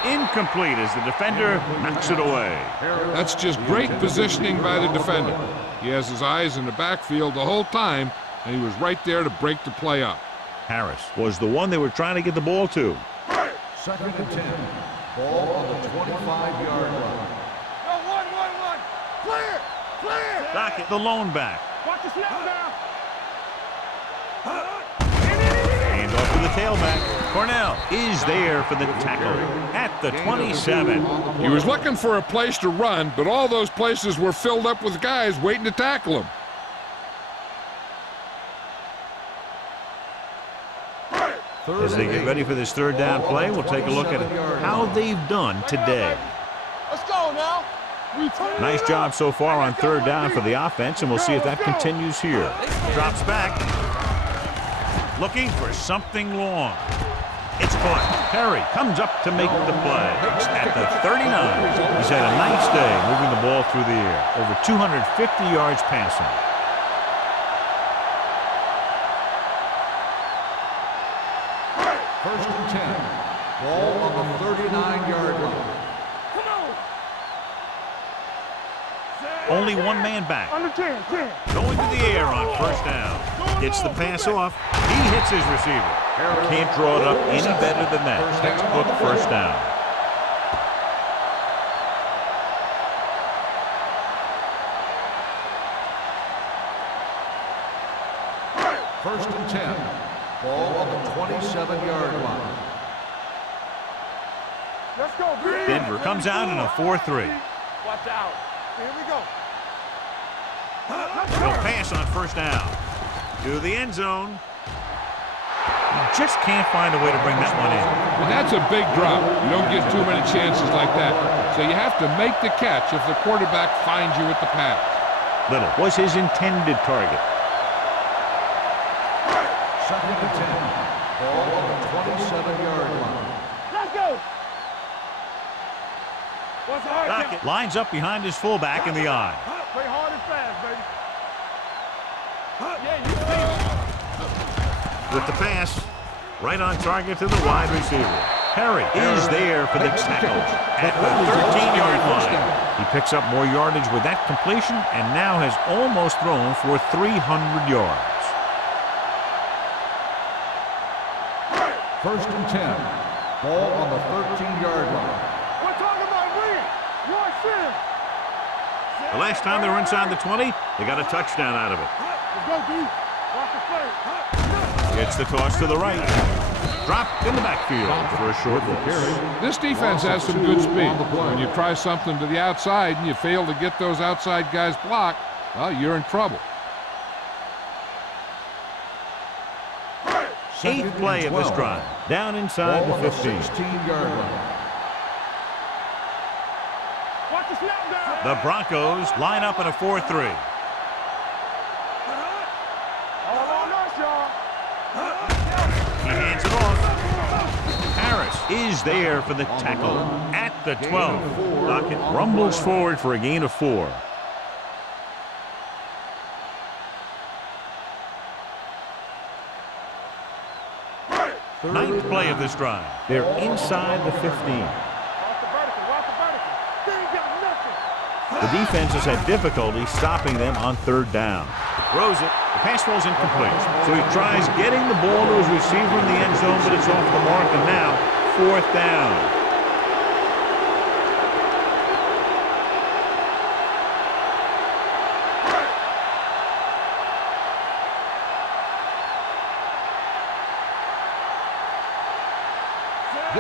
Incomplete as the defender knocks it away. That's just great positioning by the defender. He has his eyes in the backfield the whole time, and he was right there to break the play up. Harris was the one they were trying to get the ball to. Second and 10. Ball on the 25-yard line. Go, one. Clear. Dockett, the lone back. Watch the snap now. Hand off to the tailback. Cornell is there for the tackle at the 27. He was looking for a place to run, but all those places were filled up with guys waiting to tackle him. As they get ready for this third down play, we'll take a look at how they've done today. Let's go now. Nice job so far on third down for the offense, and we'll see if that continues here. Drops back. Looking for something long. It's caught. Perry comes up to make the play at the 39. He's had a nice day moving the ball through the air. Over 250 yards passing. First and 10. Ball on the 39-yard line. Come on. Only one man back. Under 10. Going to the air on first down. Gets the pass off. He hits his receiver. Can't draw it up any better than that. Textbook first down. First and 10. Ball on the 27-yard line. Let's go, Green. Denver comes out in a 4-3. Watch out. Here we go. He'll pass on first down. To the end zone. He just can't find a way to bring that one in. And that's a big drop. You don't get too many chances like that. So you have to make the catch if the quarterback finds you with the pass. Little was his intended target. Second and 10. Ball on the 27-yard line. Let's go. What's the hard Dockett lines up behind his fullback in the eye. Play hard and fast, baby. Yeah, you see. With the pass, right on target to the wide receiver. Perry is there for the tackle at the 13-yard line. He picks up more yardage with that completion and now has almost thrown for 300 yards. First and 10. Ball on the 13-yard line. We're talking about win. Your sin. The last time they were inside the 20, they got a touchdown out of it. Let's go, D. Watch the play. Gets the toss to the right. Dropped in the backfield for a short loss. This defense has some good speed. When you try something to the outside and you fail to get those outside guys blocked, well, you're in trouble. Eighth play of this drive. Down inside the 15. 16-yard line. Watch the snap down. The Broncos line up in a 4-3. All on us, y'all. He hands it off. Harris is there for the tackle at the 12. Dockett rumbles forward for a gain of 4. Ninth play of this drive. They're inside the 15. Watch the vertical. Watch the vertical. They ain't got nothing. The defense has had difficulty stopping them on third down. Throws it. The pass ball's incomplete. So he tries getting the ball to his receiver in the end zone, but it's off the mark, and now fourth down.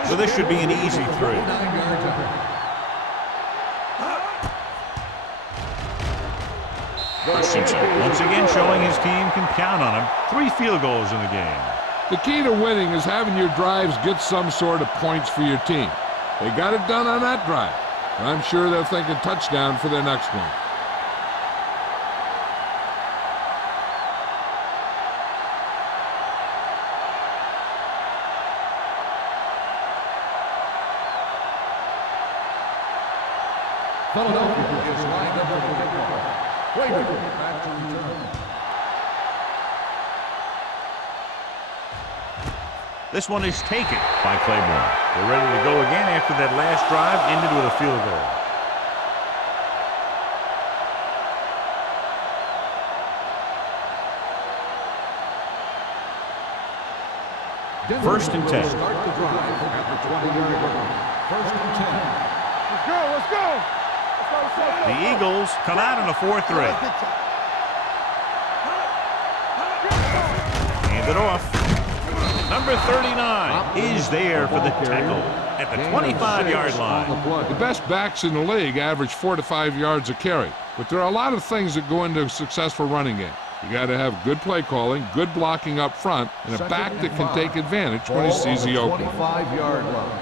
So this should be an easy 3. 9 yards out. Hutchinson once again showing his team can count on him. 3 field goals in the game. The key to winning is having your drives get some sort of points for your team. They got it done on that drive. And I'm sure they're thinking touchdown for their next one. Philadelphia is lined up for the kickoff. Waiting back to return. This one is taken by Claiborne. They're ready to go again after that last drive, ended with a field goal. First and 10. Start the drive at the 20-yard line. First and 10. Let's go, let's go. The Eagles come out in a 4-3. Hand it off. Number 39 is there for the tackle at the 25-yard line. The best backs in the league average 4 to 5 yards a carry, but there are a lot of things that go into a successful running game. You got to have good play calling, good blocking up front, and a back that can take advantage when he sees the opening. 25-yard line.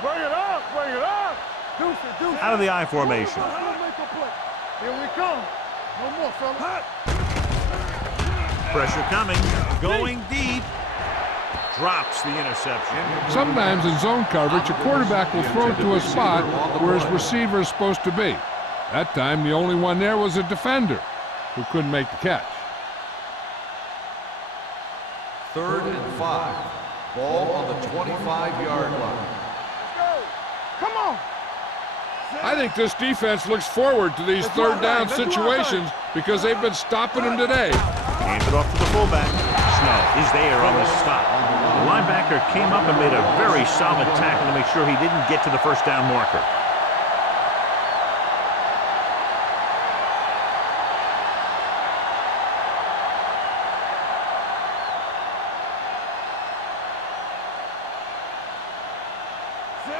Bring it up, bring it up. Deuce it, deuce it. Out of the I formation. Here we come. No more, fella. Pressure coming, going deep. Drops the interception. Sometimes in zone coverage, a quarterback will throw it to a spot where his receiver is supposed to be. That time, the only one there was a defender who couldn't make the catch. 3rd and 5. Ball on the 25-yard line. Come on. I think this defense looks forward to these third down situations because they've been stopping them today. Hands it off to the fullback. Snow is there on the stop. The linebacker came up and made a very solid tackle to make sure he didn't get to the first down marker.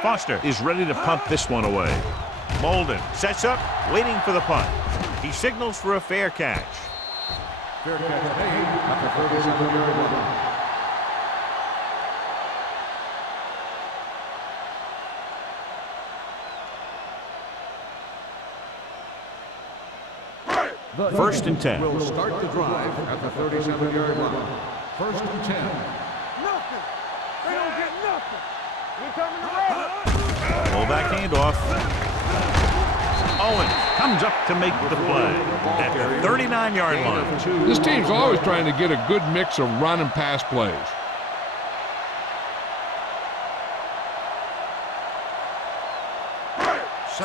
Foster is ready to punt this one away. Molden sets up, waiting for the punt. He signals for a fair catch. Fair catch made at the 37-yard line. First and 10. Will start the drive at the 37-yard line. First and 10. Nothing. They don't get nothing. We coming to run. Fullback handoff. Owen comes up to make the play at the 39-yard line. This team's always trying to get a good mix of run and pass plays.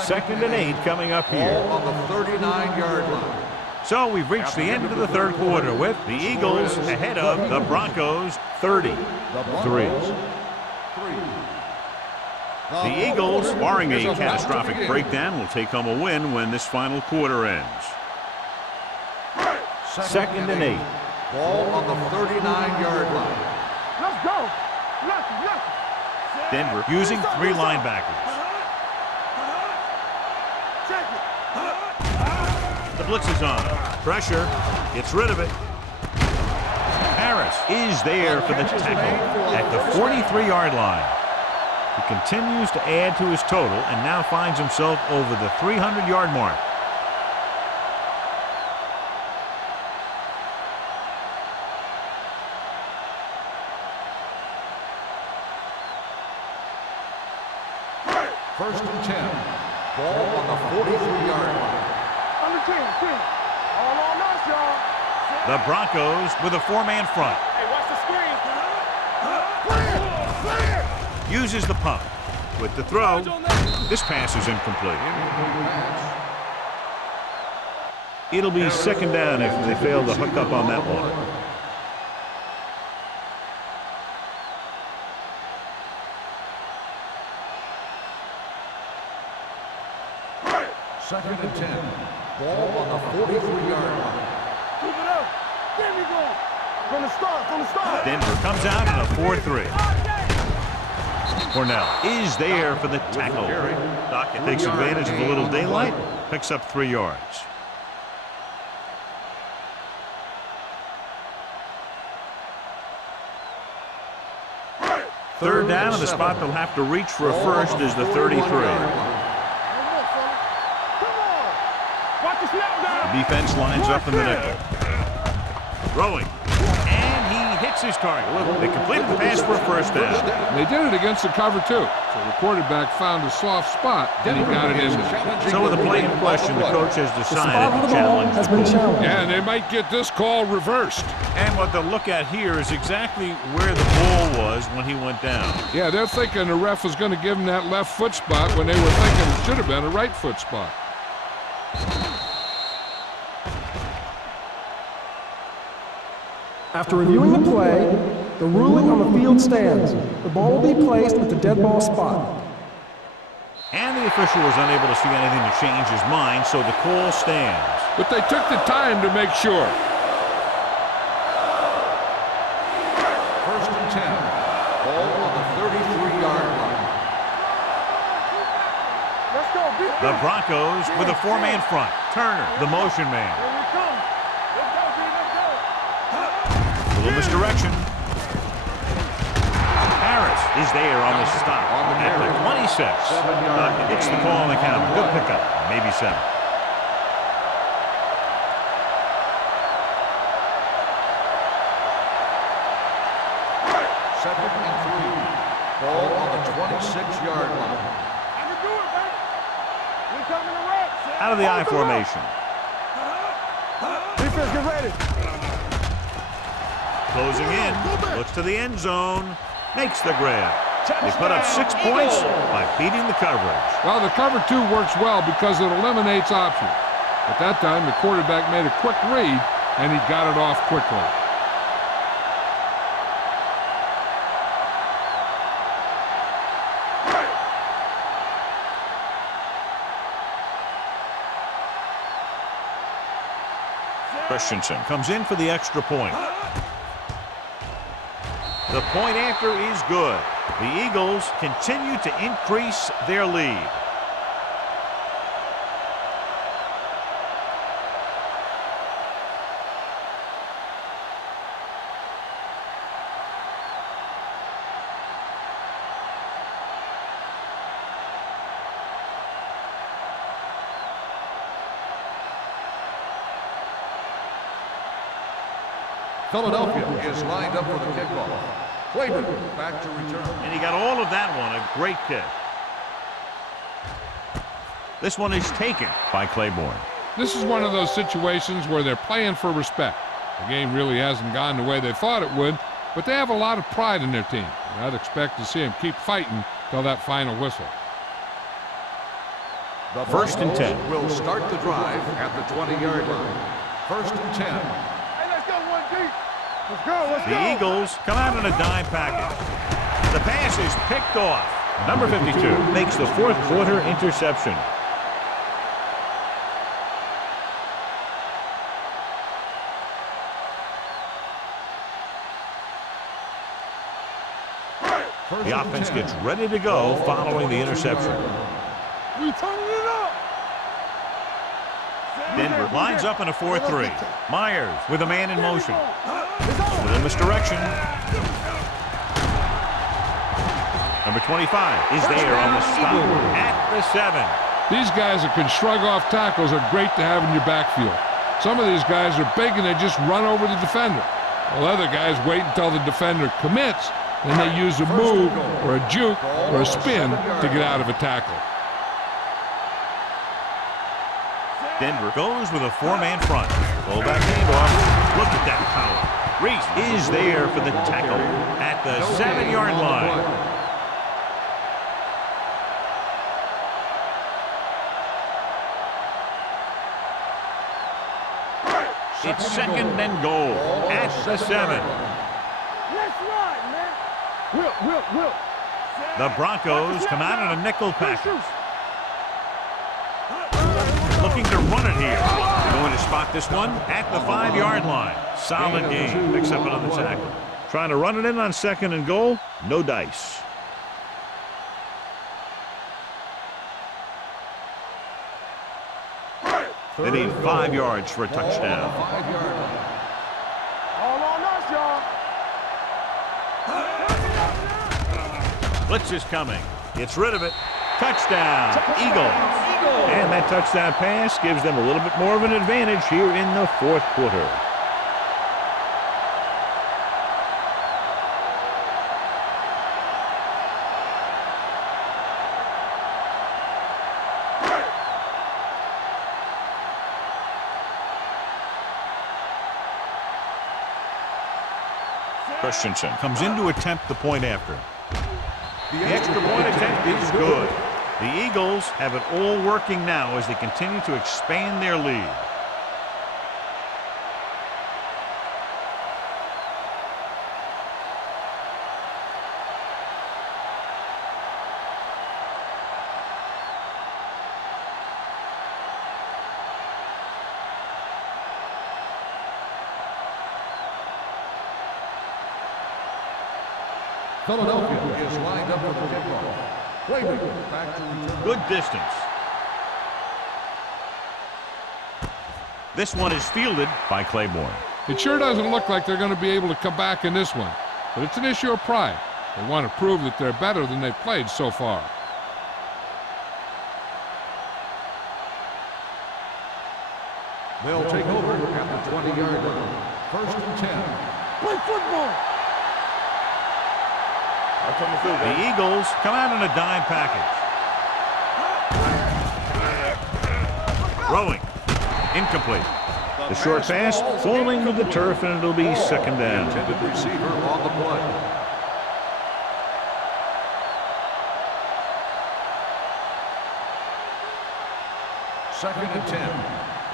Second and 8 coming up here. Ball on the 39-yard line. So we've reached the end of the third quarter with the Eagles ahead of the Broncos 33. The Eagles, barring a catastrophic breakdown, will take home a win when this final quarter ends. Second and 8. Ball on the 39-yard line. Let's go. Nothing. Denver using 3 linebackers. Check it. The blitz is on. Pressure. Gets rid of it. Harris is there for the tackle at the 43-yard line. He continues to add to his total and now finds himself over the 300-yard mark. First and 10. Ball on the 43-yard line. Under 10. All on us, y'all. The Broncos with a 4-man front. Hey, watch the screen. Clear. Uses the pump. With the throw, this pass is incomplete. It'll be second down if they fail to hook up on that one. Second and 10. Ball on the 43-yard line. Keep it up. There we go. From the start. Denver comes out in a 4-3. Cornell is there for the tackle. Dockett takes advantage of a little daylight, picks up 3 yards. Third down, and the spot they'll have to reach for a first is the 33. The defense lines up in the nickel. Throwing. And he hits his target. They completed the pass for a first down. They did it against the cover, too. So the quarterback found a soft spot, and he got it in there. So with the play in question, the coach has decided to challenge the ball. Yeah, and they might get this call reversed. And what they'll look at here is exactly where the ball was when he went down. Yeah, they're thinking the ref was going to give him that left foot spot when they were thinking it should have been a right foot spot. After reviewing the play, the ruling on the field stands. The ball will be placed at the dead ball spot. And the official was unable to see anything to change his mind, so the call stands. But they took the time to make sure. First and 10. Ball on the 33-yard line. Let's go. The Broncos with a four-man front. Turner, the motion man. Here we come. Let's go, B. Let's go. A little misdirection. Harris is there on the stop at the 26. It's the call on the count. Good pickup. Maybe 7. Second and 3. Ball on the 26-yard line. I can do it, baby. We coming to rest. Out of the I formation. Defense, get ready. Closing in. Looks to the end zone. Makes the grab. They put up 6 points by beating the coverage. Well, the cover 2 works well because it eliminates options. At that time, the quarterback made a quick read, and he got it off quickly. Christensen comes in for the extra point. The point after is good. The Eagles continue to increase their lead. Philadelphia is lined up for the kickoff. Claiborne back to return. And he got all of that one. A great kick. This one is taken by Claiborne. This is one of those situations where they're playing for respect. The game really hasn't gone the way they thought it would, but they have a lot of pride in their team. And I'd expect to see them keep fighting till that final whistle. The First and 10. Will start the drive at the 20-yard line. First and 10. Hey, let's go, 1 deep. Let's go, let's go. The Eagles come out in a dime package. The pass is picked off. Number 52 makes the fourth quarter interception. The offense gets ready to go following the interception. We turning it up. Denver lines up in a 4-3. Myers with a man in motion. With a misdirection. Number 25 is there on the stop at the 7. These guys that can shrug off tackles are great to have in your backfield. Some of these guys are big and they just run over the defender. While other guys wait until the defender commits, then they use a move or a juke or a spin to get out of a tackle. Denver goes with a 4-man front. Fullback handoff. Look at that power. Reese is there for the tackle at the 7-yard line. It's second and goal at the 7. Let's ride, man. Will. The Broncos come out in a nickel package. Looking to run it here. They're going to spot this one at the 5-yard line. Solid game. Picks up another tackle. Trying to run it in on second and goal. No dice. They need 5 yards for a touchdown. All on us, y'all. Blitz is coming. Gets rid of it. Touchdown, Eagles. And that touchdown pass gives them a little bit more of an advantage here in the fourth quarter. Christensen comes in to attempt the point after. The extra point attempt is good. The Eagles have it all working now as they continue to expand their lead. Philadelphia is lined up for the kickoff. Playmaker back to return. Good distance. This one is fielded by Claiborne. It sure doesn't look like they're going to be able to come back in this one, but it's an issue of pride. They want to prove that they're better than they've played so far. They'll take over at the 20-yard line. First and 10. Play football. The Eagles come out in a dime package. Throwing. Incomplete. The short pass falling to the turf, and it'll be second down. Intended receiver on the play. Second and 10.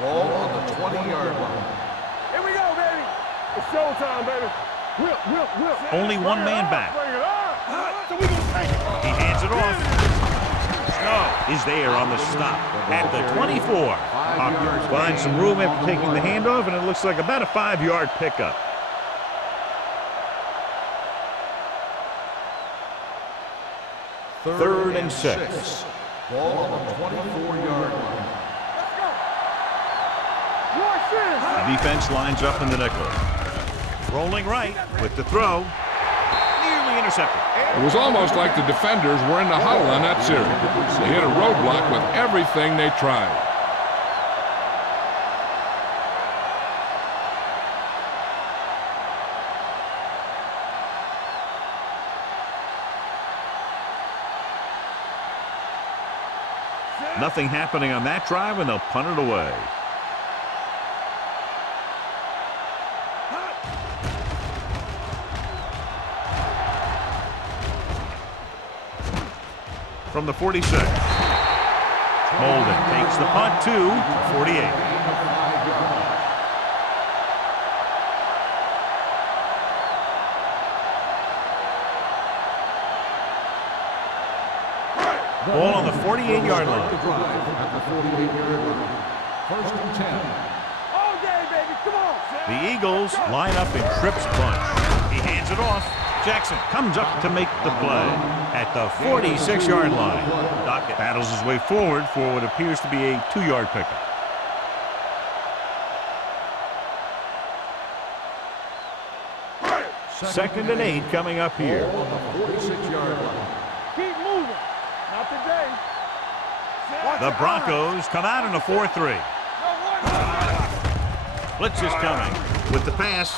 Ball on the 20-yard line. Here we go, baby. It's showtime, baby. Whip. Only one man back. Bring it up. So we gonna take it. He hands it off. Snow is there on the stop at the 24. Hopkins finds some room after taking the handoff, and it looks like about a 5-yard pickup. Third and 6. Ball on the 24-yard line. Watch this. The defense lines up in the nickel. Rolling right with the throw. Nearly intercepted. It was almost like the defenders were in the huddle on that series. They hit a roadblock with everything they tried. Nothing happening on that drive, and they'll punt it away. From the 46. Molden takes the punt to 48. Ball on the 48-yard line. At the 48-yard line. First and 10. All day, baby. Come on. The Eagles line up in trips bunch. He hands it off. Jackson comes up to make the play at the 46-yard line. Dockett battles his way forward for what appears to be a 2-yard pickup. Second and 8 coming up here. Ball on the 46-yard line. Keep moving. Not today. The Broncos come out in a 4-3. Blitz is coming with the pass.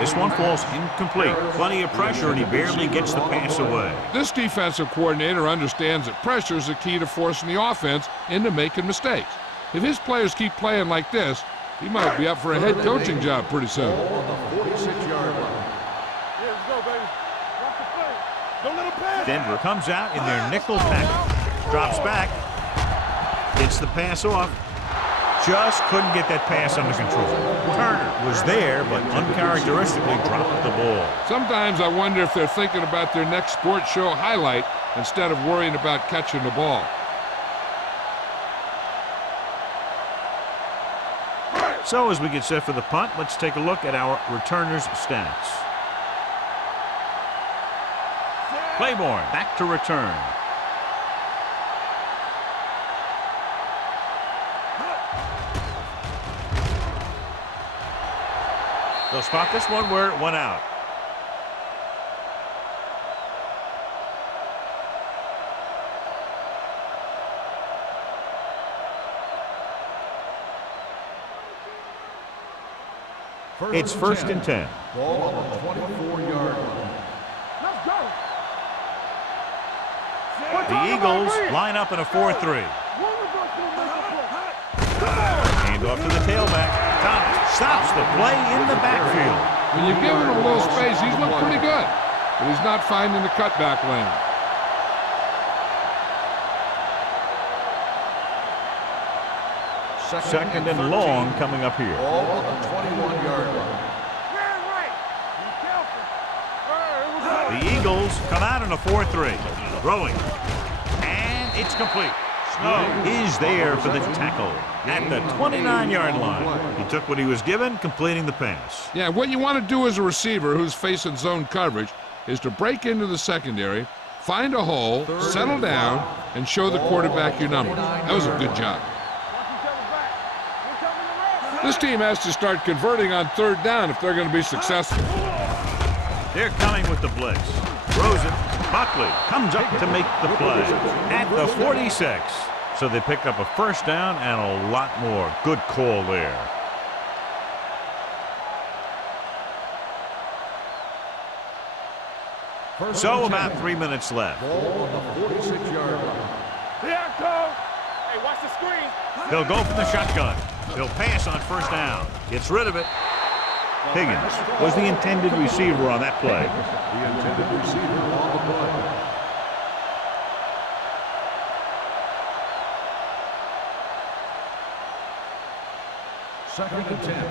This one falls incomplete. Plenty of pressure, and he barely gets the pass away. This defensive coordinator understands that pressure is the key to forcing the offense into making mistakes. If his players keep playing like this, he might be up for a head coaching job pretty soon. Ball on the 46-yard line. Yeah, let's go, baby. Watch the play. Don't let him pass. Denver comes out in their nickel package. Drops back. Gets the pass off. Just couldn't get that pass under control. Turner was there, but uncharacteristically dropped the ball. Sometimes I wonder if they're thinking about their next sports show highlight instead of worrying about catching the ball. So as we get set for the punt, let's take a look at our returners' stats. Claiborne back to return. They'll spot this one where it went out. It's first and 10. Ball on the 24-yard line. Let's go. The Eagles line up in a 4-3. Hand off to the tailback. Thomas stops the play in the backfield. When you give him a little space, he's looked pretty good, but he's not finding the cutback lane. Second and long coming up here. Ball on the 21-yard line. The Eagles come out in a 4-3. Throwing. And it's complete. Snow is there for the tackle at the 29-yard line. He took what he was given, completing the pass. Yeah, what you want to do as a receiver who's facing zone coverage is to break into the secondary, find a hole, settle down, and show the quarterback your number. That was a good job. This team has to start converting on third down if they're going to be successful. They're coming with the blitz. Throws it. Buckley comes up to make the play at the 46. So they pick up a first down and a lot more. Good call there. So about 3 minutes left. Ball on the 46-yard line. Here I come. Hey, watch the screen. They'll go from the shotgun. They'll pass on first down. Gets rid of it. Higgins was the intended receiver on that play. The intended receiver on the play. Second and 10.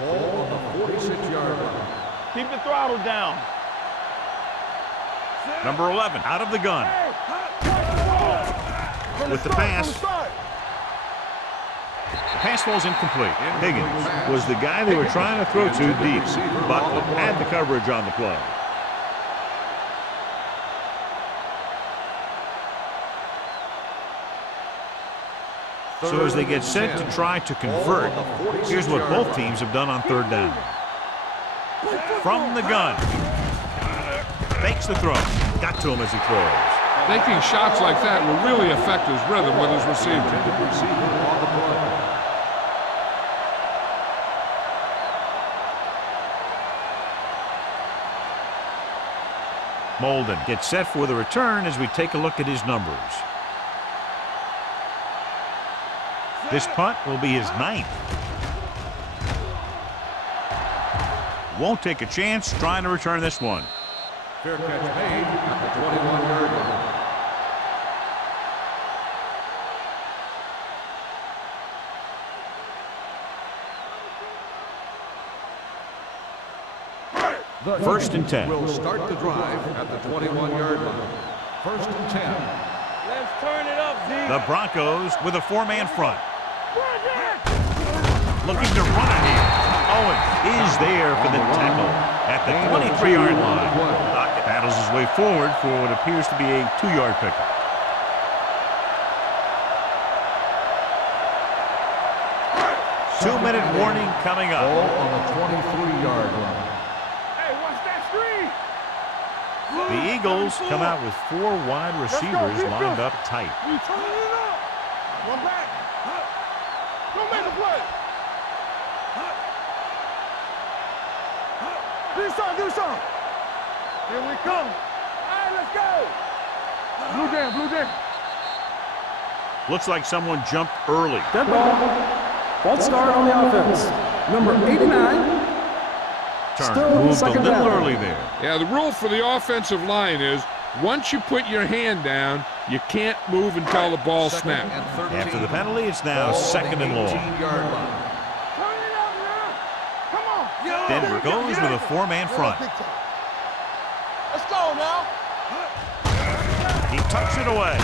Ball on the 46-yard line. Keep the throttle down. Number 11 out of the gun. With the pass. Pass ball's incomplete. Higgins was the guy they were trying to throw to deep. Buckley had the coverage on the play. So as they get set to try to convert, here's what both teams have done on third down. From the gun. Fakes the throw. Got to him as he throws. Making shots like that will really affect his rhythm with his receiver. Molden gets set for the return as we take a look at his numbers. This punt will be his 9th. Won't take a chance trying to return this one. Fair catch made at the 21-yard line. First and 10. Will start the drive at the 21-yard line. First and 10. Let's turn it up, Z. The Broncos with a 4-man front. Looking to run it here. Owens is there for the tackle at the 23-yard line. Dockett battles his way forward for what appears to be a 2-yard pickup. Two-minute warning coming up. Ball on the 23-yard line. Hey, watch that screen. The Eagles come out with 4 wide receivers lined up tight. We turn it up. One back. Don't make a play. Do something. Here we come. All right, let's go. Blue jam. Looks like someone jumped early. Dead ball. False start on the offense. Number 89. Turn Still moved a second little down. early there. Yeah, the rule for the offensive line is once you put your hand down, you can't move until the ball snaps. After the penalty, it's now second and long. 18-yard line. Turn it up now. Come on. Denver goes with a 4-man front. Let's go now. He tucks it away.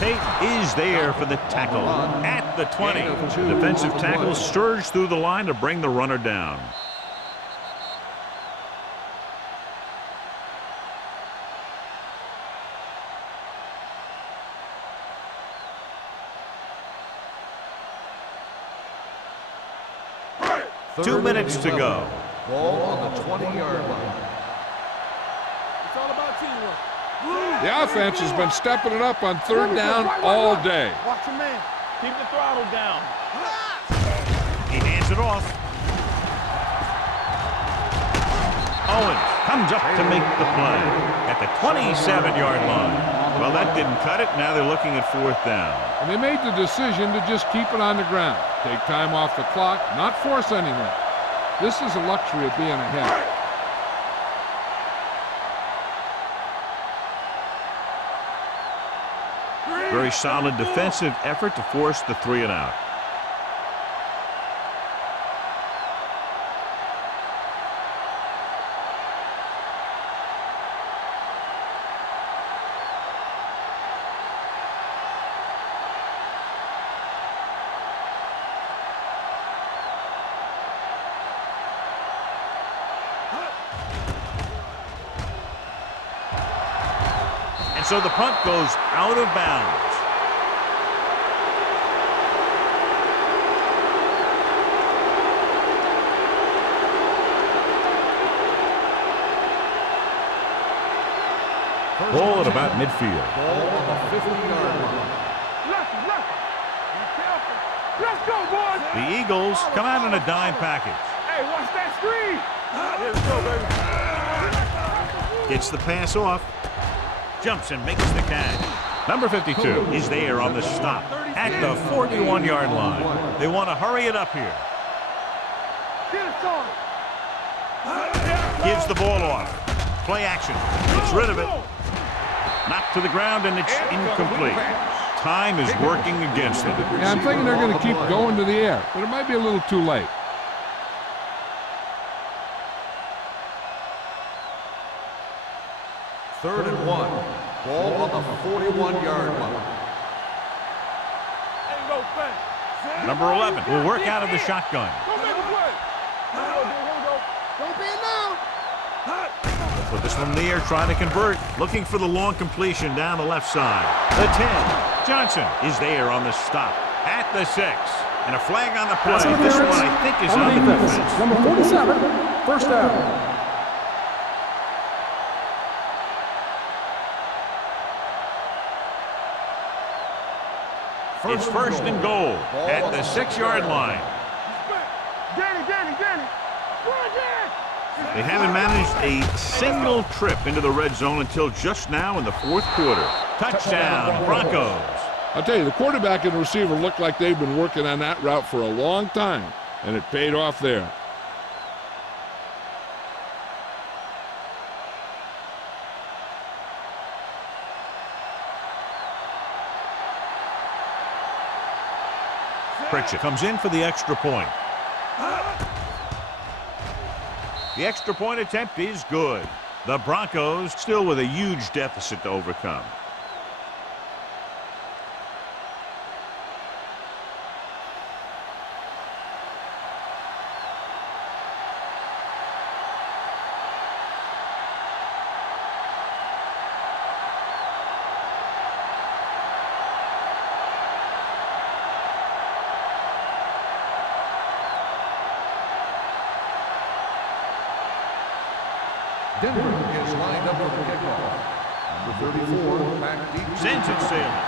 Tate is there for the tackle at the 20. Defensive tackle surged through the line to bring the runner down. Two minutes to go. Ball on the 20-yard line. It's all about teamwork. The offense has been stepping it up on third down all day. Watch your man. Keep the throttle down. He hands it off. Owens comes up to make the play at the 27-yard line. Well, that didn't cut it. Now they're looking at 4th down. And they made the decision to just keep it on the ground. Take time off the clock, not force anything. This is a luxury of being ahead. Very solid defensive effort to force the 3-and-out. And so the punt goes out of bounds. Ball at about midfield. Ball on the 50-yard line. Be careful. Let's go, boys. The Eagles come out in a dime package. Hey, watch that screen. Let's go, baby. Gets the pass off. Jumps and makes the catch. Number 52 is there on the stop at the 41-yard line. They want to hurry it up here. Get it on. Gives the ball off. Play action. Gets rid of it. Knocked to the ground, and it's incomplete. Time is working against them. Yeah, I'm thinking they're going to keep going to the air, but it might be a little too late. Third and 1. Ball on the 41-yard line. Ain't no fence. Number 11 will work out of the shotgun. Go make a play. Here we go. Don't be now. Put this one in the air, trying to convert. Looking for the long completion down the left side. The 10. Johnson is there on the stop at the 6. And a flag on the play. This one, I think, is on the defense. Number 47, first down. It's first and goal at the 6-yard line. Danny. Run, Danny. They haven't managed a single trip into the red zone until just now in the 4th quarter. Touchdown, Broncos. I'll tell you, the quarterback and the receiver look like they've been working on that route for a long time, and it paid off there. Pritchett comes in for the extra point. The extra point attempt is good. The Broncos still with a huge deficit to overcome. Denver is lined up for the kickoff. Number 34, back deep. Sends it sailing.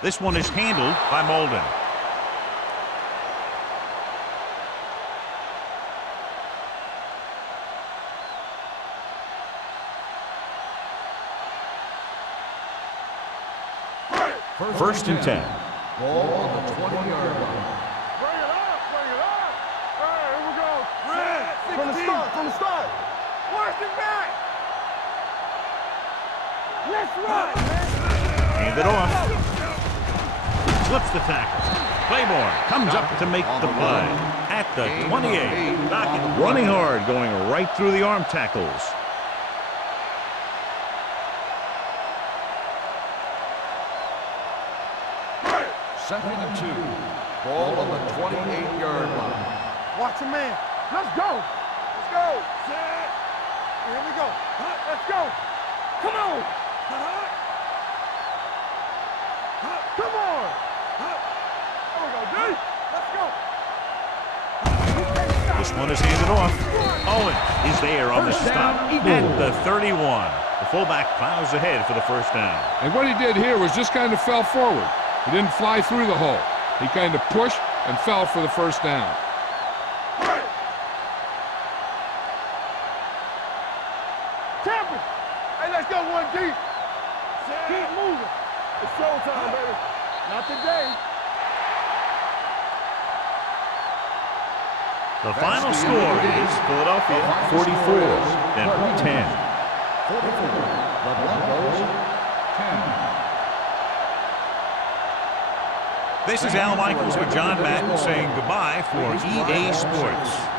This one is handled by Molden. First and 10. Ball on the 20-yard line. Bring it up. All right, here we go. From the start. Watch it back. Let's run, man. Hand it off. Slips the tackle. Claiborne comes up to make the play at the 28. Dockett running hard, going right through the arm tackles. Second and 2. Ball on the 28-yard line. Watch a man. Let's go. Set. Here we go. Let's go. Come on. Come on. There we go, D. Let's go. This one is handed off. Owen is there on the stop at the 31. The fullback plows ahead for the first down. And what he did here was just kind of fell forward. He didn't fly through the hole. He kind of pushed and fell for the first down. The final score is Philadelphia 44, Denver 10. 44, the Broncos 10. This is Al Michaels with John Madden saying goodbye for EA Sports.